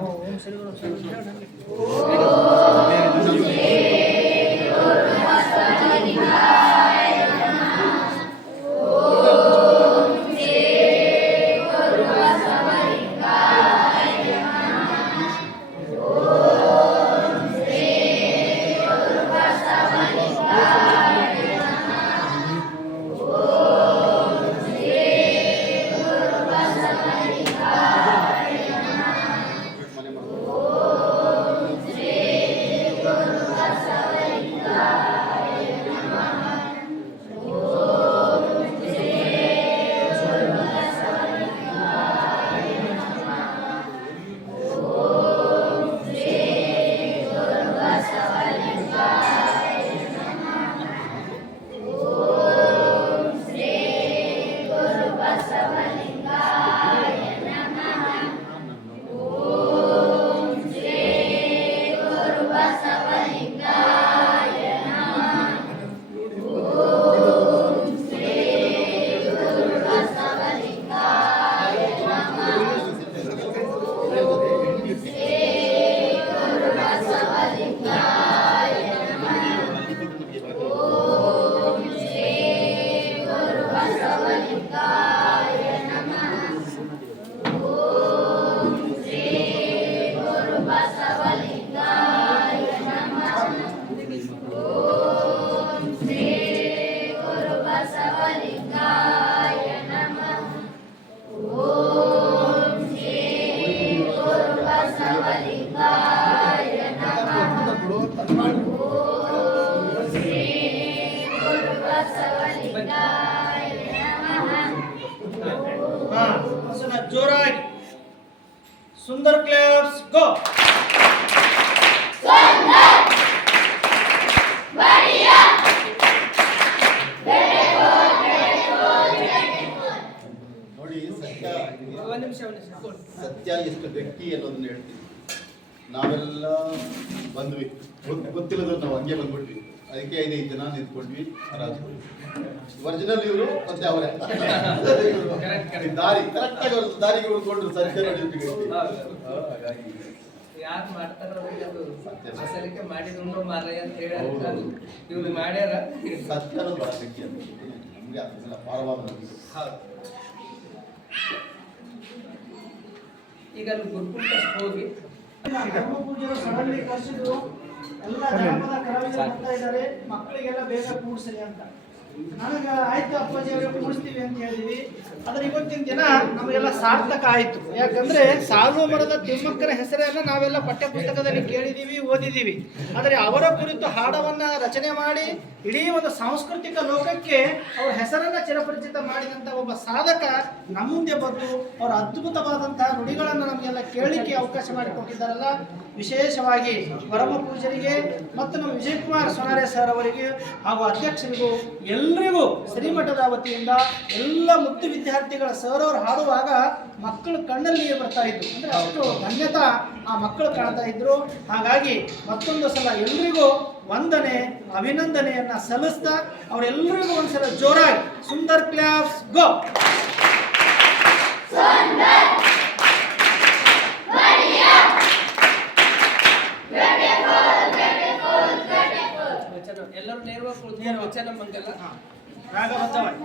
ಓಂ ಶ್ರೀ ಗುರು ಜೋರಾಗಿ ಸುಂದರ್ ಕ್ಲಾಪ್ಸ್ ಗೋ. ನೋಡಿ, ಒಂದು ನಿಮಿಷ ಸತ್ಯ ಎಷ್ಟು ಗಟ್ಟಿ ಅನ್ನೋದನ್ನ ಹೇಳ್ತೀನಿ. ನಾವೆಲ್ಲ ಬಂದ್ವಿ, ಗೊತ್ತಿಲ್ಲದ ನಾವು ಹಂಗೆ ಬಂದ್ಬಿಟ್ವಿ. ಅದಕ್ಕೆ 5 ಜನ ನಿಂತ್ಕೊಂಡ್ವಿ, ಹರಾಜ್ಕೊಂಡ್ವಿ. ಒರಿಜಿನಲ್ ಇವರು ಮತ್ತೆ ಅವರೇ ದಾರಿ ಕರೆಕ್ಟಾಗಿ ಅವ್ರ ದಾರಿಗೆ ಉಳ್ಕೊಂಡ್ರು. ಸತ್ಯ ಹಾಗಾಗಿ ಯಾರು ಮಾಡ್ತಾರೋ ಅವ್ರಿಗೆ ಅದು ಅಸಲಿಕೆ ಮಾಡಿದ್ರು ಮಾರಯ್ಯ ಅಂತ ಹೇಳಿ ಇವ್ರು ಮಾಡ್ಯಾರ. ಸತ್ಯ ಅನ್ನೋದು ಬಹಳ ಗಟ್ಟಿ ಅಂತ ನಮಗೆ ಅದನ್ನೆಲ್ಲ ಪಾರವಾದ ನಂಬಿಕೆ. ಈಗ ಅಲ್ಲಿ ಗುರುಕುಲ ಟ್ರಸ್ಟ್ ಹೋಗಿ ಪೂಜೆಗಳು ಸಡನ್ಲಿ ಕರೆಸಿದ್ರು. ಎಲ್ಲ ಗ್ರಾಮದ ಕಲಾವಿದರು ಬರ್ತಾ ಇದ್ದಾರೆ, ಮಕ್ಕಳಿಗೆಲ್ಲ ಬೇಗ ಕೂಡಿಸಲಿ ಅಂತ. ನನಗೆ ಆಯ್ತು ಅಪ್ಪಾಜಿ ಅವರೇ ಕೂಡಿಸ್ತೀವಿ ಅಂತ ಹೇಳಿದ್ವಿ. ಆದರೆ ಇವತ್ತಿನ ದಿನ ನಮಗೆಲ್ಲ ಸಾರ್ಥಕ ಆಯಿತು. ಯಾಕಂದ್ರೆ ಸಾಲುಮರದ ತಿಮ್ಮಕ್ಕನ ಹೆಸರನ್ನು ನಾವೆಲ್ಲ ಪಠ್ಯ ಪುಸ್ತಕದಲ್ಲಿ ಕೇಳಿದ್ದೀವಿ, ಓದಿದ್ದೀವಿ. ಆದರೆ ಅವರ ಕುರಿತು ಹಾಡವನ್ನು ರಚನೆ ಮಾಡಿ ಇಡೀ ಒಂದು ಸಾಂಸ್ಕೃತಿಕ ಲೋಕಕ್ಕೆ ಅವರ ಹೆಸರನ್ನ ಚಿರಪರಿಚಿತ ಮಾಡಿದಂಥ ಒಬ್ಬ ಸಾಧಕ ನಮ್ಮ ಮುಂದೆ ಬಂದು ಅವರ ಅದ್ಭುತವಾದಂತಹ ನುಡಿಗಳನ್ನು ನಮಗೆಲ್ಲ ಕೇಳಲಿಕ್ಕೆ ಅವಕಾಶ ಮಾಡಿಕೊಟ್ಟಿದ್ದಾರಲ್ಲ. ವಿಶೇಷವಾಗಿ ಪರಮ ಪೂಜರಿಗೆ ಮತ್ತು ನಮ್ಮ ವಿಜಯಕುಮಾರ್ ಸೊನಾರೆ ಸರ್ ಅವರಿಗೆ ಹಾಗೂ ಅಧ್ಯಕ್ಷರಿಗೂ ಎಲ್ಲರಿಗೂ ಶ್ರೀಮಠದ ವತಿಯಿಂದ ಎಲ್ಲ ಮುದ್ದು ವಿದ್ಯಾರ್ಥಿಗಳ ಸರ್ ಅವರು ಹಾಡುವಾಗ ಮಕ್ಕಳು ಕಣ್ಣಲ್ಲಿ ಬರ್ತಾ ಇದ್ರು. ಅಂದರೆ ಅಷ್ಟು ಧನ್ಯತಾ ಆ ಮಕ್ಕಳು ಕಾಣ್ತಾ ಇದ್ರು. ಹಾಗಾಗಿ ಮತ್ತೊಂದು ಸಲ ಎಲ್ರಿಗೂ ವಂದನೆ ಅಭಿನಂದನೆಯನ್ನ ಸಲ್ಲಿಸ್ತಾ ಅವರೆಲ್ಲರಿಗೂ ಒಂದ್ಸಲ ಜೋರಾಗಿ ಸುಂದರ್ ಕ್ಲಾಪ್ಸ್ ಗೋ. ಎಲ್ಲರೂ ನೇರವಾಗಿ ಕುಳಿತು ವಚನ ಮಂಗಲ ರಾಗಬದ್ಧವಾಗಿ